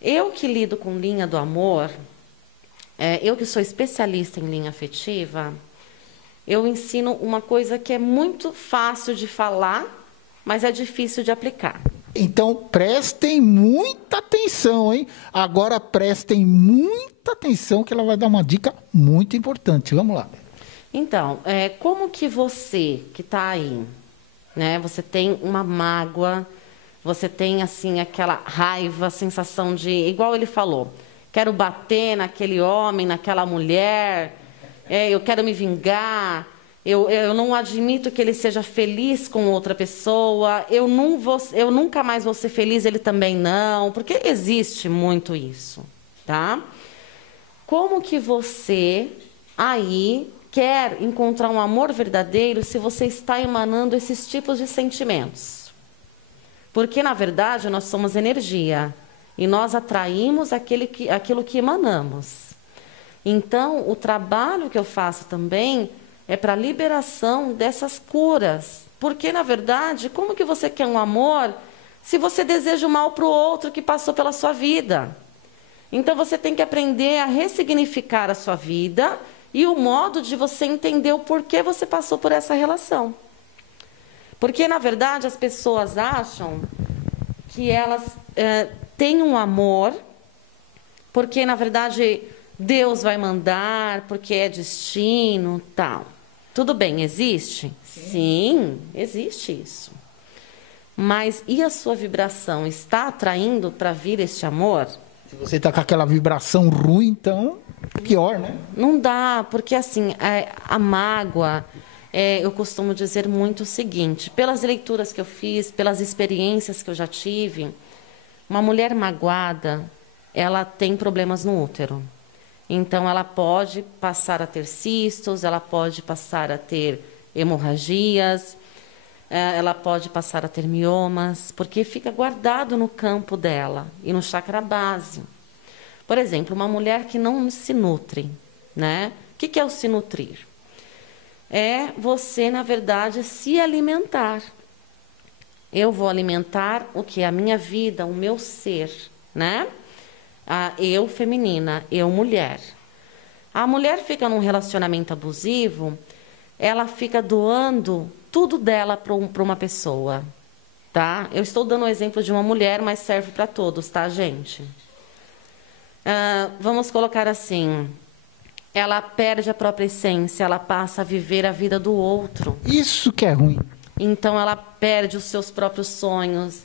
eu que lido com linha do amor, eu que sou especialista em linha afetiva, eu ensino uma coisa que é muito fácil de falar, mas é difícil de aplicar. Então, prestem muita atenção, hein? Agora, prestem muita atenção que ela vai dar uma dica muito importante. Vamos lá. Então, como que você que está aí, né? Você tem uma mágoa, você tem, assim, aquela raiva, sensação de... Igual ele falou, quero bater naquele homem, naquela mulher... eu quero me vingar, eu não admito que ele seja feliz com outra pessoa, eu nunca mais vou ser feliz, ele também não, porque existe muito isso, tá? Como que você aí quer encontrar um amor verdadeiro se você está emanando esses tipos de sentimentos? Porque, na verdade, nós somos energia e nós atraímos aquilo que emanamos. Então, o trabalho que eu faço também é para a liberação dessas curas. Porque, na verdade, como que você quer um amor se você deseja o mal para o outro que passou pela sua vida? Então, você tem que aprender a ressignificar a sua vida e o modo de você entender o porquê você passou por essa relação. Porque, na verdade, as pessoas acham que elas têm um amor, porque, na verdade... Deus vai mandar, porque é destino, tal. Tudo bem, existe? Sim, existe isso. Mas e a sua vibração? Está atraindo para vir este amor? Se você está com aquela vibração ruim, então, pior, né? Não dá, porque assim, a mágoa, eu costumo dizer muito o seguinte, pelas leituras que eu fiz, pelas experiências que eu já tive, uma mulher magoada, ela tem problemas no útero. Então, ela pode passar a ter cistos, ela pode passar a ter hemorragias, ela pode passar a ter miomas, porque fica guardado no campo dela e no chakra base. Por exemplo, uma mulher que não se nutre, né? O que é o se nutrir? É você, na verdade, se alimentar. Eu vou alimentar o que? A minha vida, o meu ser, né? Eu feminina, eu mulher. A mulher fica num relacionamento abusivo, ela fica doando tudo dela para uma pessoa, tá? Eu estou dando o exemplo de uma mulher, mas serve para todos, tá, gente? Vamos colocar assim, ela perde a própria essência, ela passa a viver a vida do outro. Isso que é ruim. Então, ela perde os seus próprios sonhos,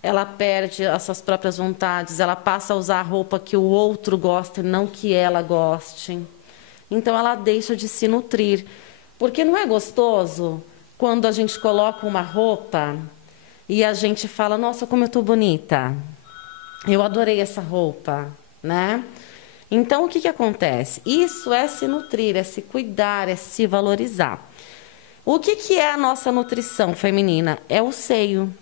ela perde as suas próprias vontades, ela passa a usar a roupa que o outro gosta e não que ela goste. Então, ela deixa de se nutrir. Porque não é gostoso quando a gente coloca uma roupa e a gente fala, nossa, como eu estou bonita. Eu adorei essa roupa, né? Então, o que acontece? Isso é se nutrir, é se cuidar, é se valorizar. O que é a nossa nutrição feminina? É o seio.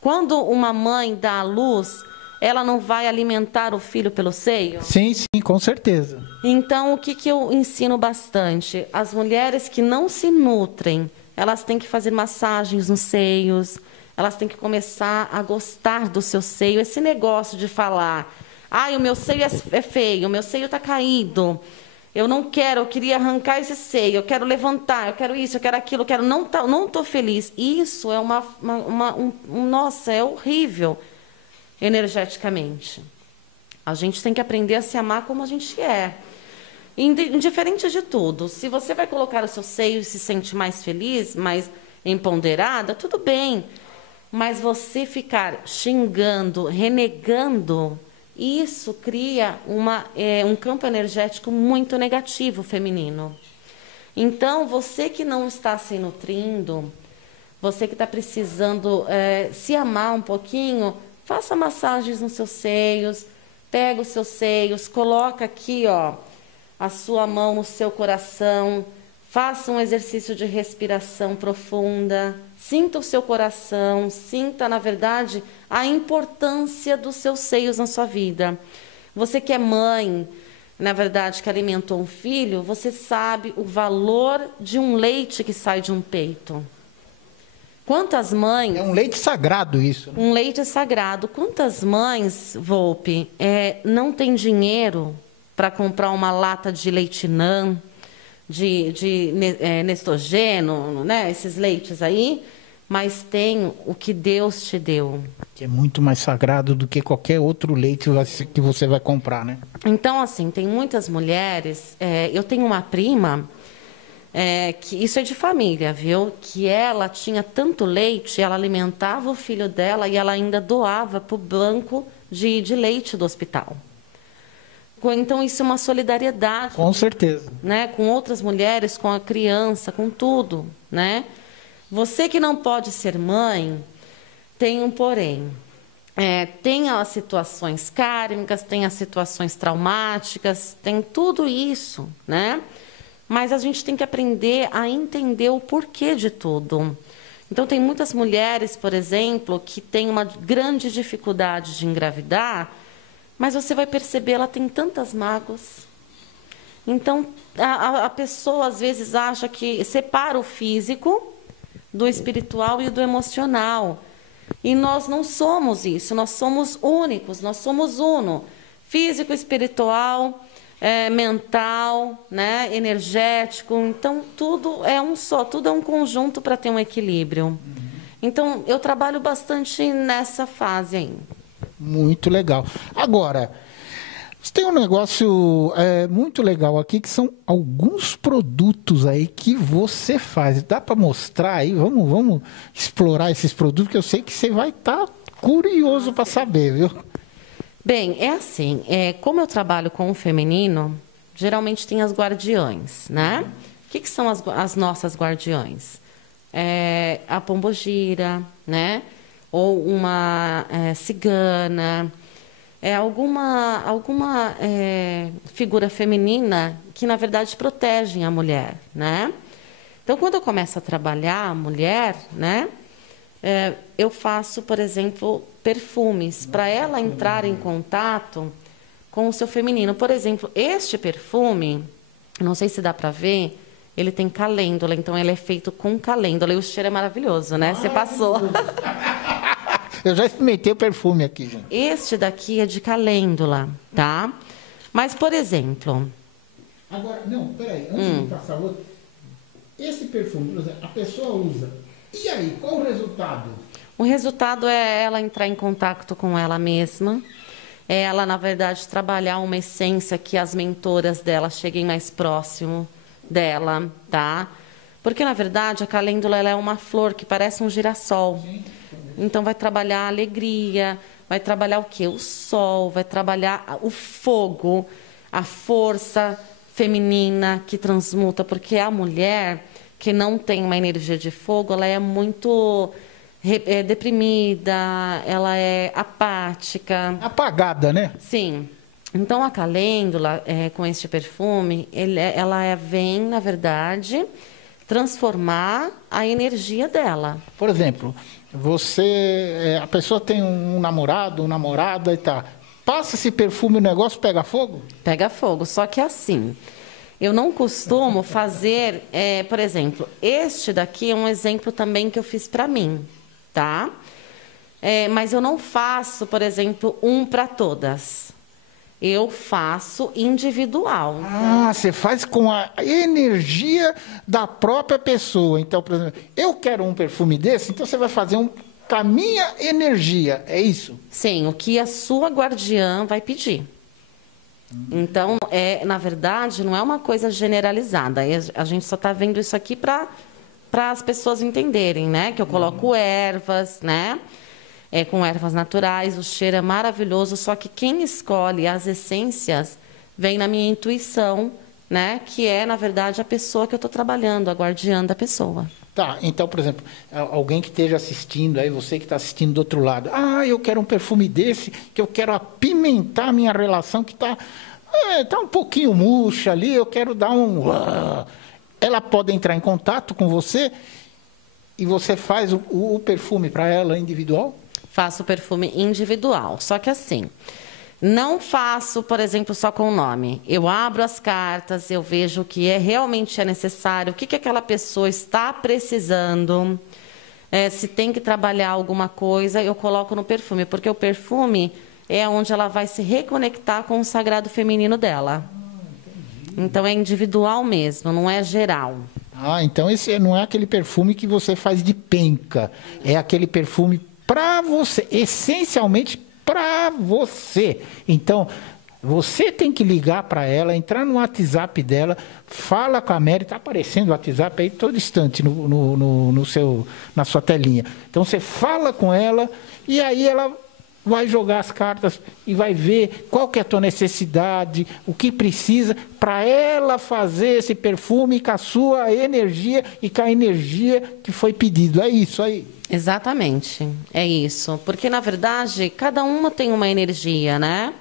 Quando uma mãe dá à luz, ela não vai alimentar o filho pelo seio? Sim, sim, com certeza. Então, o que eu ensino bastante? As mulheres que não se nutrem, elas têm que fazer massagens nos seios, elas têm que começar a gostar do seu seio. Esse negócio de falar, o meu seio é feio, o meu seio está caído, eu não quero, eu queria arrancar esse seio, eu quero levantar, eu quero isso, eu quero aquilo, eu quero, não estou feliz. Isso é nossa, é horrível energeticamente. A gente tem que aprender a se amar como a gente é. Indiferente de tudo. Se você vai colocar o seu seio e se sente mais feliz, mais empoderada, tudo bem. Mas você ficar xingando, renegando, isso cria um campo energético muito negativo feminino. Então, você que não está se nutrindo, você que está precisando se amar um pouquinho, faça massagens nos seus seios, pega os seus seios, coloca aqui, ó, a sua mão no seu coração, faça um exercício de respiração profunda, sinta o seu coração, sinta, na verdade, a importância dos seus seios na sua vida. Você que é mãe, na verdade, que alimentou um filho, você sabe o valor de um leite que sai de um peito. Quantas mães... É um leite sagrado isso. Né? Um leite sagrado. Quantas mães, Volpe, não tem dinheiro para comprar uma lata de leite NAN, de Nestogeno, né? Esses leites aí, mas tem o que Deus te deu. Que é muito mais sagrado do que qualquer outro leite que você vai comprar, né? Então, assim, tem muitas mulheres... eu tenho uma prima... que isso é de família, viu? Que ela tinha tanto leite, ela alimentava o filho dela e ela ainda doava para o banco de leite do hospital. Então, isso é uma solidariedade. Com certeza. Né? Com outras mulheres, com a criança, com tudo, né? Você que não pode ser mãe, tem um porém. Tem as situações kármicas, tem as situações traumáticas, tem tudo isso, né? Mas a gente tem que aprender a entender o porquê de tudo. Então, tem muitas mulheres, por exemplo, que têm uma grande dificuldade de engravidar, mas você vai perceber, ela tem tantas mágoas. Então, a pessoa, às vezes, acha que separa o físico do espiritual e do emocional. E nós não somos isso, nós somos únicos, nós somos uno. Físico, espiritual... mental, né, energético, então tudo é um só, tudo é um conjunto para ter um equilíbrio. Então eu trabalho bastante nessa fase ainda. Muito legal. Agora, tem um negócio muito legal aqui que são alguns produtos aí que você faz. Dá para mostrar aí? Vamos explorar esses produtos que eu sei que você vai estar curioso para saber, viu? Bem, é assim, como eu trabalho com o feminino, geralmente tem as guardiães, né? que são as nossas guardiães? A pombogira, né? Ou uma cigana, alguma figura feminina que, na verdade, protegem a mulher, né? Então, quando eu começo a trabalhar a mulher, né? Eu faço, por exemplo, perfumes, para ela entrar em contato com o seu feminino. Por exemplo, este perfume, não sei se dá para ver, ele tem calêndula, então ele é feito com calêndula. E o cheiro é maravilhoso, né? Você passou. Eu já experimentei o perfume aqui, gente. Este daqui é de calêndula, tá? Mas, por exemplo... Agora, não, peraí, antes de passar outro, esse perfume, por exemplo, a pessoa usa. E aí, qual o resultado? O resultado é ela entrar em contato com ela mesma. É ela, na verdade, trabalhar uma essência que as mentoras dela cheguem mais próximo dela, tá? Porque, na verdade, a calêndula ela é uma flor que parece um girassol. Sim. Então, vai trabalhar a alegria, vai trabalhar o quê? O sol, vai trabalhar o fogo, a força feminina que transmuta, porque a mulher que não tem uma energia de fogo, ela é muito deprimida, ela é apática. Apagada, né? Sim. Então, a calêndula, com este perfume, ela vem, na verdade, transformar a energia dela. Por exemplo, a pessoa tem um namorado, uma namorada e tá. Passa esse perfume, o negócio pega fogo? Pega fogo, só que assim, eu não costumo fazer, por exemplo, este daqui é um exemplo também que eu fiz para mim, tá? Mas eu não faço, por exemplo, um para todas. Eu faço individual. Ah, você faz com a energia da própria pessoa. Então, por exemplo, eu quero um perfume desse, então você vai fazer um com a minha energia, é isso? Sim, o que a sua guardiã vai pedir. Então, na verdade, não é uma coisa generalizada. A gente só está vendo isso aqui para as pessoas entenderem, né? Que eu coloco ervas, né? Com ervas naturais, o cheiro é maravilhoso, só que quem escolhe as essências vem na minha intuição, né? Que é, na verdade, a pessoa que eu estou trabalhando, a guardiã da pessoa. Tá, então, por exemplo, alguém que esteja assistindo, aí você que está assistindo do outro lado, eu quero um perfume desse, que eu quero apimentar a minha relação, que está um pouquinho murcha ali, eu quero dar Ela pode entrar em contato com você e você faz o perfume para ela individual? Faço perfume individual, só que assim, não faço, por exemplo, só com o nome. Eu abro as cartas, eu vejo o que realmente é necessário, o que aquela pessoa está precisando, se tem que trabalhar alguma coisa, eu coloco no perfume, porque o perfume é onde ela vai se reconectar com o sagrado feminino dela. Então, é individual mesmo, não é geral. Então esse não é aquele perfume que você faz de penca, é aquele perfume para você, essencialmente para você. Então, você tem que ligar para ela, entrar no WhatsApp dela, fala com a Mary, está aparecendo o WhatsApp aí todo instante na sua telinha. Então, você fala com ela e aí ela vai jogar as cartas e vai ver qual que é a tua necessidade, o que precisa para ela fazer esse perfume com a sua energia e com a energia que foi pedido. É isso aí. Exatamente, é isso. Porque, na verdade, cada uma tem uma energia, né?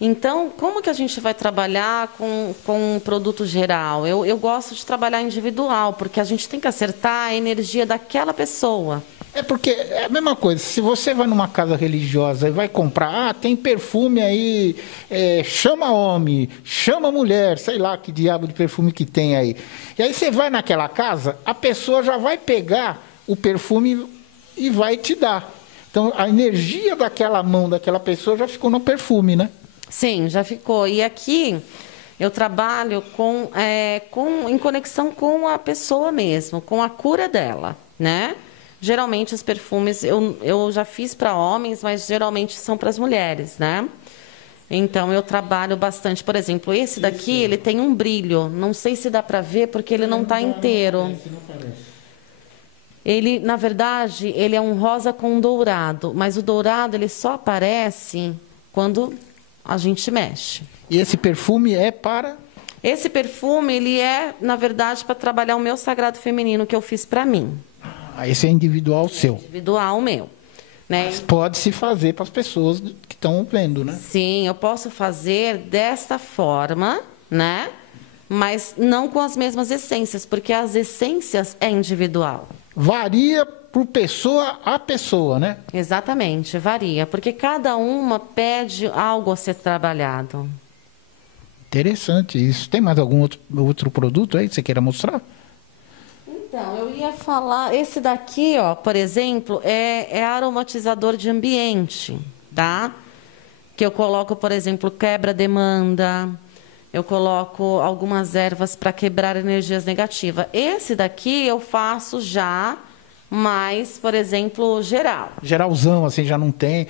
Então, como que a gente vai trabalhar com um produto geral? Eu gosto de trabalhar individual, porque a gente tem que acertar a energia daquela pessoa. É porque é a mesma coisa, se você vai numa casa religiosa e vai comprar, tem perfume aí, chama homem, chama mulher, sei lá que diabo de perfume que tem aí. E aí você vai naquela casa, a pessoa já vai pegar o perfume e vai te dar. Então, a energia daquela mão daquela pessoa já ficou no perfume, né? Sim, já ficou. E aqui eu trabalho em conexão com a pessoa mesmo, com a cura dela, né? Geralmente os perfumes eu já fiz para homens, mas geralmente são para as mulheres, né? Então eu trabalho bastante. Por exemplo, esse daqui, ele tem um brilho. Não sei se dá para ver porque ele não está inteiro. Não parece. Ele, na verdade, ele é um rosa com dourado, mas o dourado ele só aparece quando a gente mexe. E esse perfume é para Esse perfume, ele é, na verdade, para trabalhar o meu sagrado feminino que eu fiz para mim. Esse é individual seu. Individual meu. Né? Mas pode se fazer para as pessoas que estão vendo, né? Sim, eu posso fazer desta forma, né? Mas não com as mesmas essências, porque as essências é individual. Varia por pessoa a pessoa, né? Exatamente, varia, porque cada uma pede algo a ser trabalhado. Interessante isso. Tem mais algum outro produto aí que você queira mostrar? Então, eu ia falar, esse daqui, ó, por exemplo, é aromatizador de ambiente, tá? Que eu coloco, por exemplo, quebra-demanda, eu coloco algumas ervas para quebrar energias negativas. Esse daqui eu faço já mais, por exemplo, geral. Geralzão, assim, já não tem.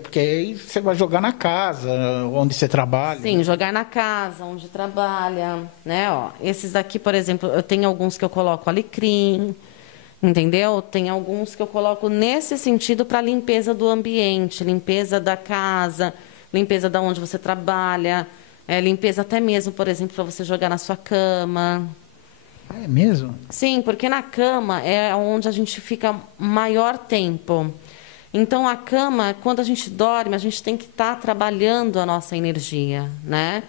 Porque aí você vai jogar na casa, onde você trabalha. Sim, jogar na casa, onde trabalha, né? Ó, esses daqui, por exemplo, eu tenho alguns que eu coloco alecrim, entendeu? Tem alguns que eu coloco nesse sentido para limpeza do ambiente, limpeza da casa, limpeza da onde você trabalha, limpeza até mesmo, por exemplo, para você jogar na sua cama. É mesmo? Sim, porque na cama é onde a gente fica maior tempo. Então, a cama, quando a gente dorme, a gente tem que estar trabalhando a nossa energia, né?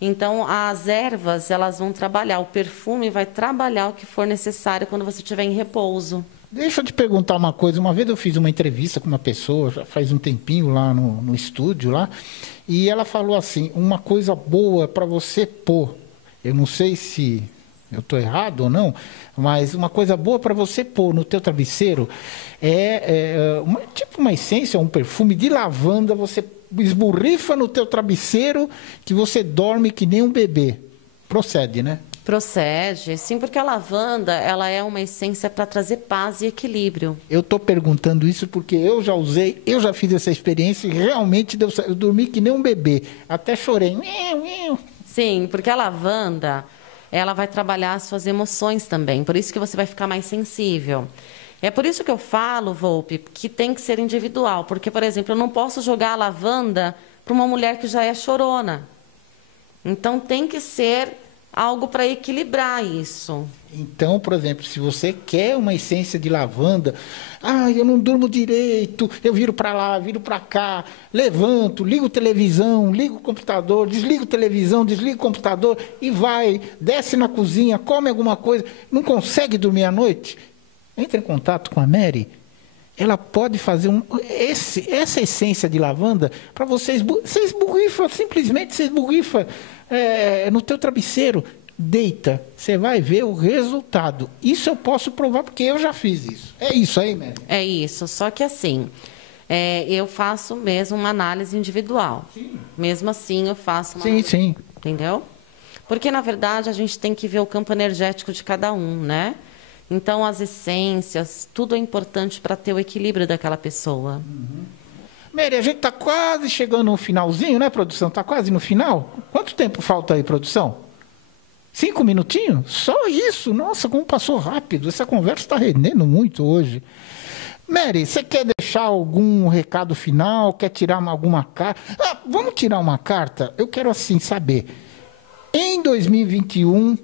Então, as ervas, elas vão trabalhar, o perfume vai trabalhar o que for necessário quando você estiver em repouso. Deixa eu te perguntar uma coisa. Uma vez eu fiz uma entrevista com uma pessoa, já faz um tempinho lá no estúdio, lá, e ela falou assim, uma coisa boa para você pôr. Eu não sei se eu estou errado ou não, mas uma coisa boa para você pôr no teu travesseiro tipo uma essência, um perfume de lavanda, você esborrifa no teu travesseiro que você dorme que nem um bebê. Procede, né? Procede, sim, porque a lavanda, ela é uma essência para trazer paz e equilíbrio. Eu estou perguntando isso porque eu já usei, eu já fiz essa experiência e realmente deu certo. Eu dormi que nem um bebê, até chorei. Sim, porque a lavanda, ela vai trabalhar as suas emoções também, por isso que você vai ficar mais sensível. É por isso que eu falo, Volpe, que tem que ser individual, porque, por exemplo, eu não posso jogar a lavanda para uma mulher que já é chorona. Então, tem que ser algo para equilibrar isso. Então, por exemplo, se você quer uma essência de lavanda, eu não durmo direito, eu viro para lá, viro para cá, levanto, ligo televisão, ligo o computador, desligo televisão, desligo o computador e vai, desce na cozinha, come alguma coisa, não consegue dormir à noite, entra em contato com a Mary. Ela pode fazer essa essência de lavanda para você esborrifa, simplesmente você esborrifa no teu travesseiro, deita, você vai ver o resultado. Isso eu posso provar porque eu já fiz isso. É isso aí, Mary? É isso, só que assim, eu faço mesmo uma análise individual. Sim. Mesmo assim, eu faço uma análise, sim. Entendeu? Porque, na verdade, a gente tem que ver o campo energético de cada um, né? Então, as essências, tudo é importante para ter o equilíbrio daquela pessoa. Uhum. Mary, a gente está quase chegando no finalzinho, né, produção? Está quase no final? Quanto tempo falta aí, produção? 5 minutinhos? Só isso? Nossa, como passou rápido. Essa conversa está rendendo muito hoje. Mary, você quer deixar algum recado final? Quer tirar alguma carta? Vamos tirar uma carta? Eu quero, assim, saber. Em 2021,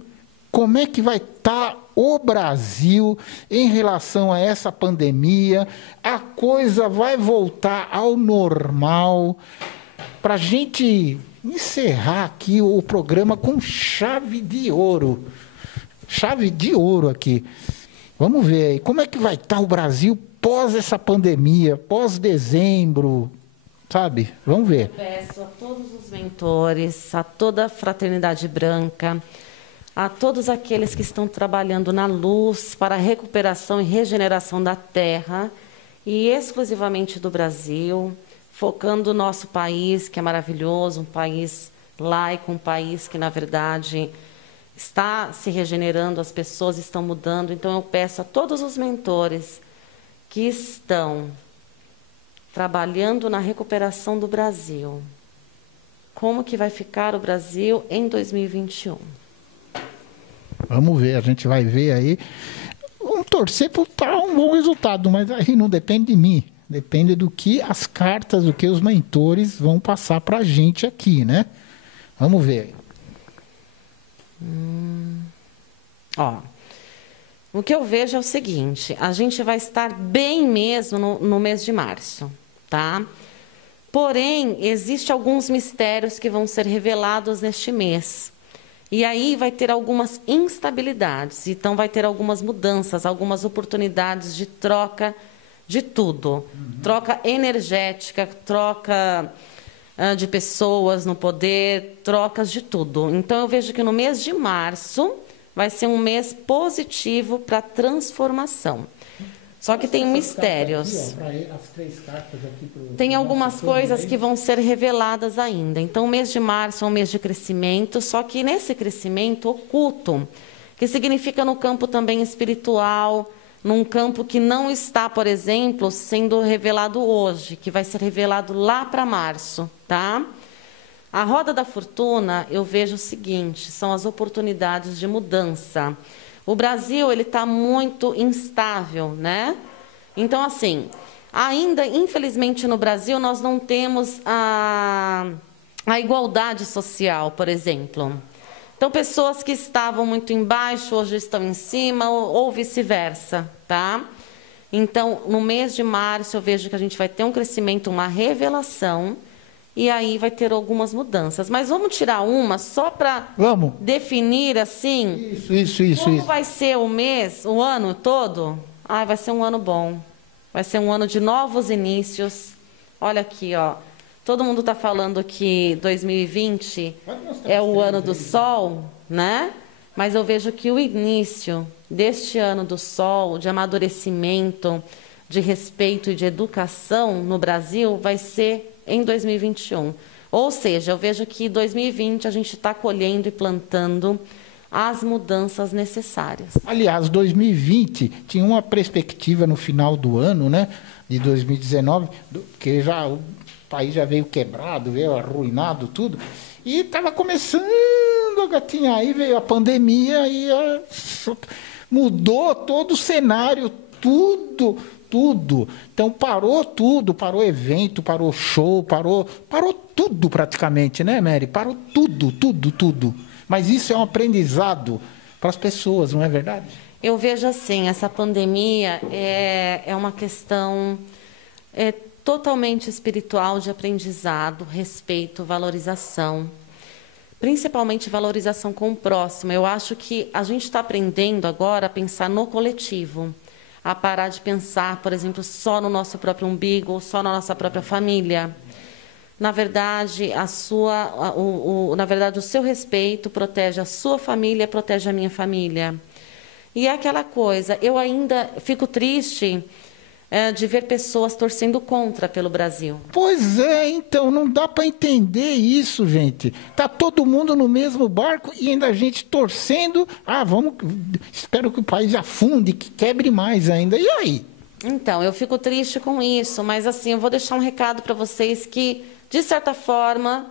como é que vai estar o Brasil em relação a essa pandemia? A coisa vai voltar ao normal? Para a gente encerrar aqui o programa com chave de ouro. Chave de ouro aqui. Vamos ver aí, como é que vai estar o Brasil pós essa pandemia, pós dezembro, sabe? Vamos ver. Eu peço a todos os mentores, a toda a fraternidade branca, a todos aqueles que estão trabalhando na luz para a recuperação e regeneração da terra, e exclusivamente do Brasil, focando o nosso país, que é maravilhoso, um país laico, um país que, na verdade, está se regenerando, as pessoas estão mudando. Então, eu peço a todos os mentores que estão trabalhando na recuperação do Brasil, como que vai ficar o Brasil em 2021. Vamos ver, a gente vai ver aí. Vamos torcer para um bom resultado, mas aí não depende de mim. Depende do que as cartas, do que os mentores vão passar para a gente aqui, né? Vamos ver. Ó, o que eu vejo é o seguinte, a gente vai estar bem mesmo no mês de março, tá? Porém, existem alguns mistérios que vão ser revelados neste mês. E aí vai ter algumas instabilidades, então vai ter algumas mudanças, algumas oportunidades de troca de tudo. Troca energética, troca de pessoas no poder, trocas de tudo. Então eu vejo que no mês de março vai ser um mês positivo para transformação. Só que tem mistérios. Tem algumas coisas que vão ser reveladas ainda. Então, o mês de março é um mês de crescimento, só que nesse crescimento oculto, que significa no campo também espiritual, num campo que não está, por exemplo, sendo revelado hoje, que vai ser revelado lá para março, tá? A roda da fortuna, eu vejo o seguinte, são as oportunidades de mudança. O Brasil, ele está muito instável, né? Então, assim, ainda, infelizmente, no Brasil, nós não temos a igualdade social, por exemplo. Então, pessoas que estavam muito embaixo, hoje estão em cima, ou vice-versa, tá? Então, no mês de março, eu vejo que a gente vai ter um crescimento, uma revelação, e aí vai ter algumas mudanças. Mas vamos tirar uma só para definir assim. Isso. Como vai ser o mês, o ano todo? Ah, vai ser um ano bom. Vai ser um ano de novos inícios. Olha aqui, ó. Todo mundo está falando que 2020 é o ano do sol, né? Mas eu vejo que o início deste ano do sol, de amadurecimento, de respeito e de educação no Brasil, vai ser em 2021. Ou seja, eu vejo que em 2020 a gente está colhendo e plantando as mudanças necessárias. Aliás, 2020 tinha uma perspectiva no final do ano, né, de 2019, que já o país já veio quebrado, veio arruinado, tudo, e estava começando a gatinhar. Aí veio a pandemia e mudou todo o cenário, tudo. Então parou tudo, parou evento, parou show, parou tudo praticamente, né, Mary? Parou tudo. Mas isso é um aprendizado para as pessoas, não é verdade? Eu vejo assim, essa pandemia é uma questão totalmente espiritual de aprendizado, respeito, valorização. Principalmente valorização com o próximo. Eu acho que a gente está aprendendo agora a pensar no coletivo. A parar de pensar, por exemplo, só no nosso próprio umbigo, ou só na nossa própria família. Na verdade, o seu respeito protege a sua família, protege a minha família. E é aquela coisa, eu ainda fico triste de ver pessoas torcendo contra pelo Brasil. Pois é, então, não dá para entender isso, gente. Tá todo mundo no mesmo barco e ainda a gente torcendo. Espero que o país afunde, que quebre mais ainda. E aí? Então, eu fico triste com isso, mas assim, eu vou deixar um recado para vocês que, de certa forma,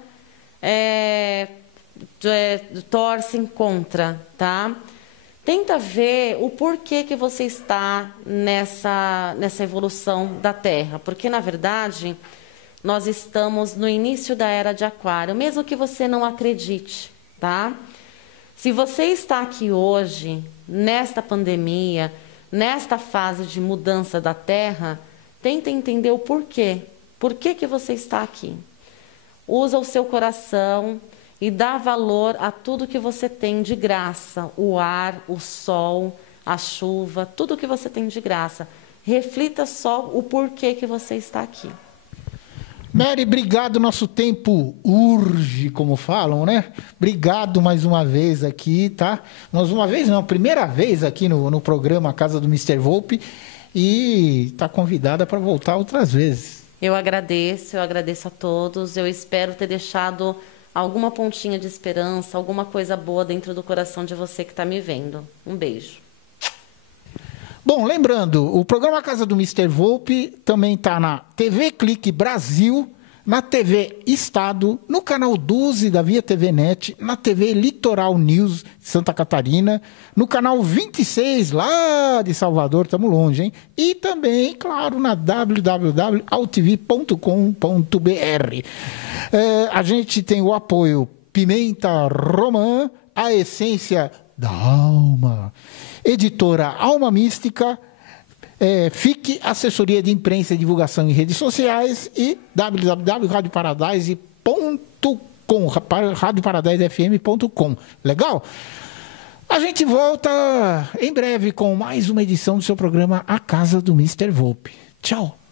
torcem contra, tá? Tenta ver o porquê que você está nessa evolução da Terra. Porque, na verdade, nós estamos no início da Era de Aquário, mesmo que você não acredite, tá? Se você está aqui hoje, nesta pandemia, nesta fase de mudança da Terra, tenta entender o porquê. Por que você está aqui? Usa o seu coração e dá valor a tudo que você tem de graça, o ar, o sol, a chuva, tudo que você tem de graça. Reflita só o porquê que você está aqui. Mary, obrigado, nosso tempo urge, como falam, né? Obrigado mais uma vez aqui, tá? Primeira vez aqui no programa Casa do Mr. Volpe e está convidada para voltar outras vezes. Eu agradeço a todos, eu espero ter deixado alguma pontinha de esperança, alguma coisa boa dentro do coração de você que está me vendo. Um beijo. Bom, lembrando, o programa Casa do Mr. Volpe também está na TV Clique Brasil, na TV Estado, no canal 12 da Via TV Net, na TV Litoral News de Santa Catarina, no canal 26 lá de Salvador, estamos longe, hein? E também, claro, na www.altv.com.br. A gente tem o apoio Pimenta Romã, a essência da alma. Editora Alma Mística, FIC, assessoria de imprensa e divulgação em redes sociais, e www.radioparadise.com, radioparadisefm.com. Legal? A gente volta em breve com mais uma edição do seu programa A Casa do Mr. Volpe. Tchau!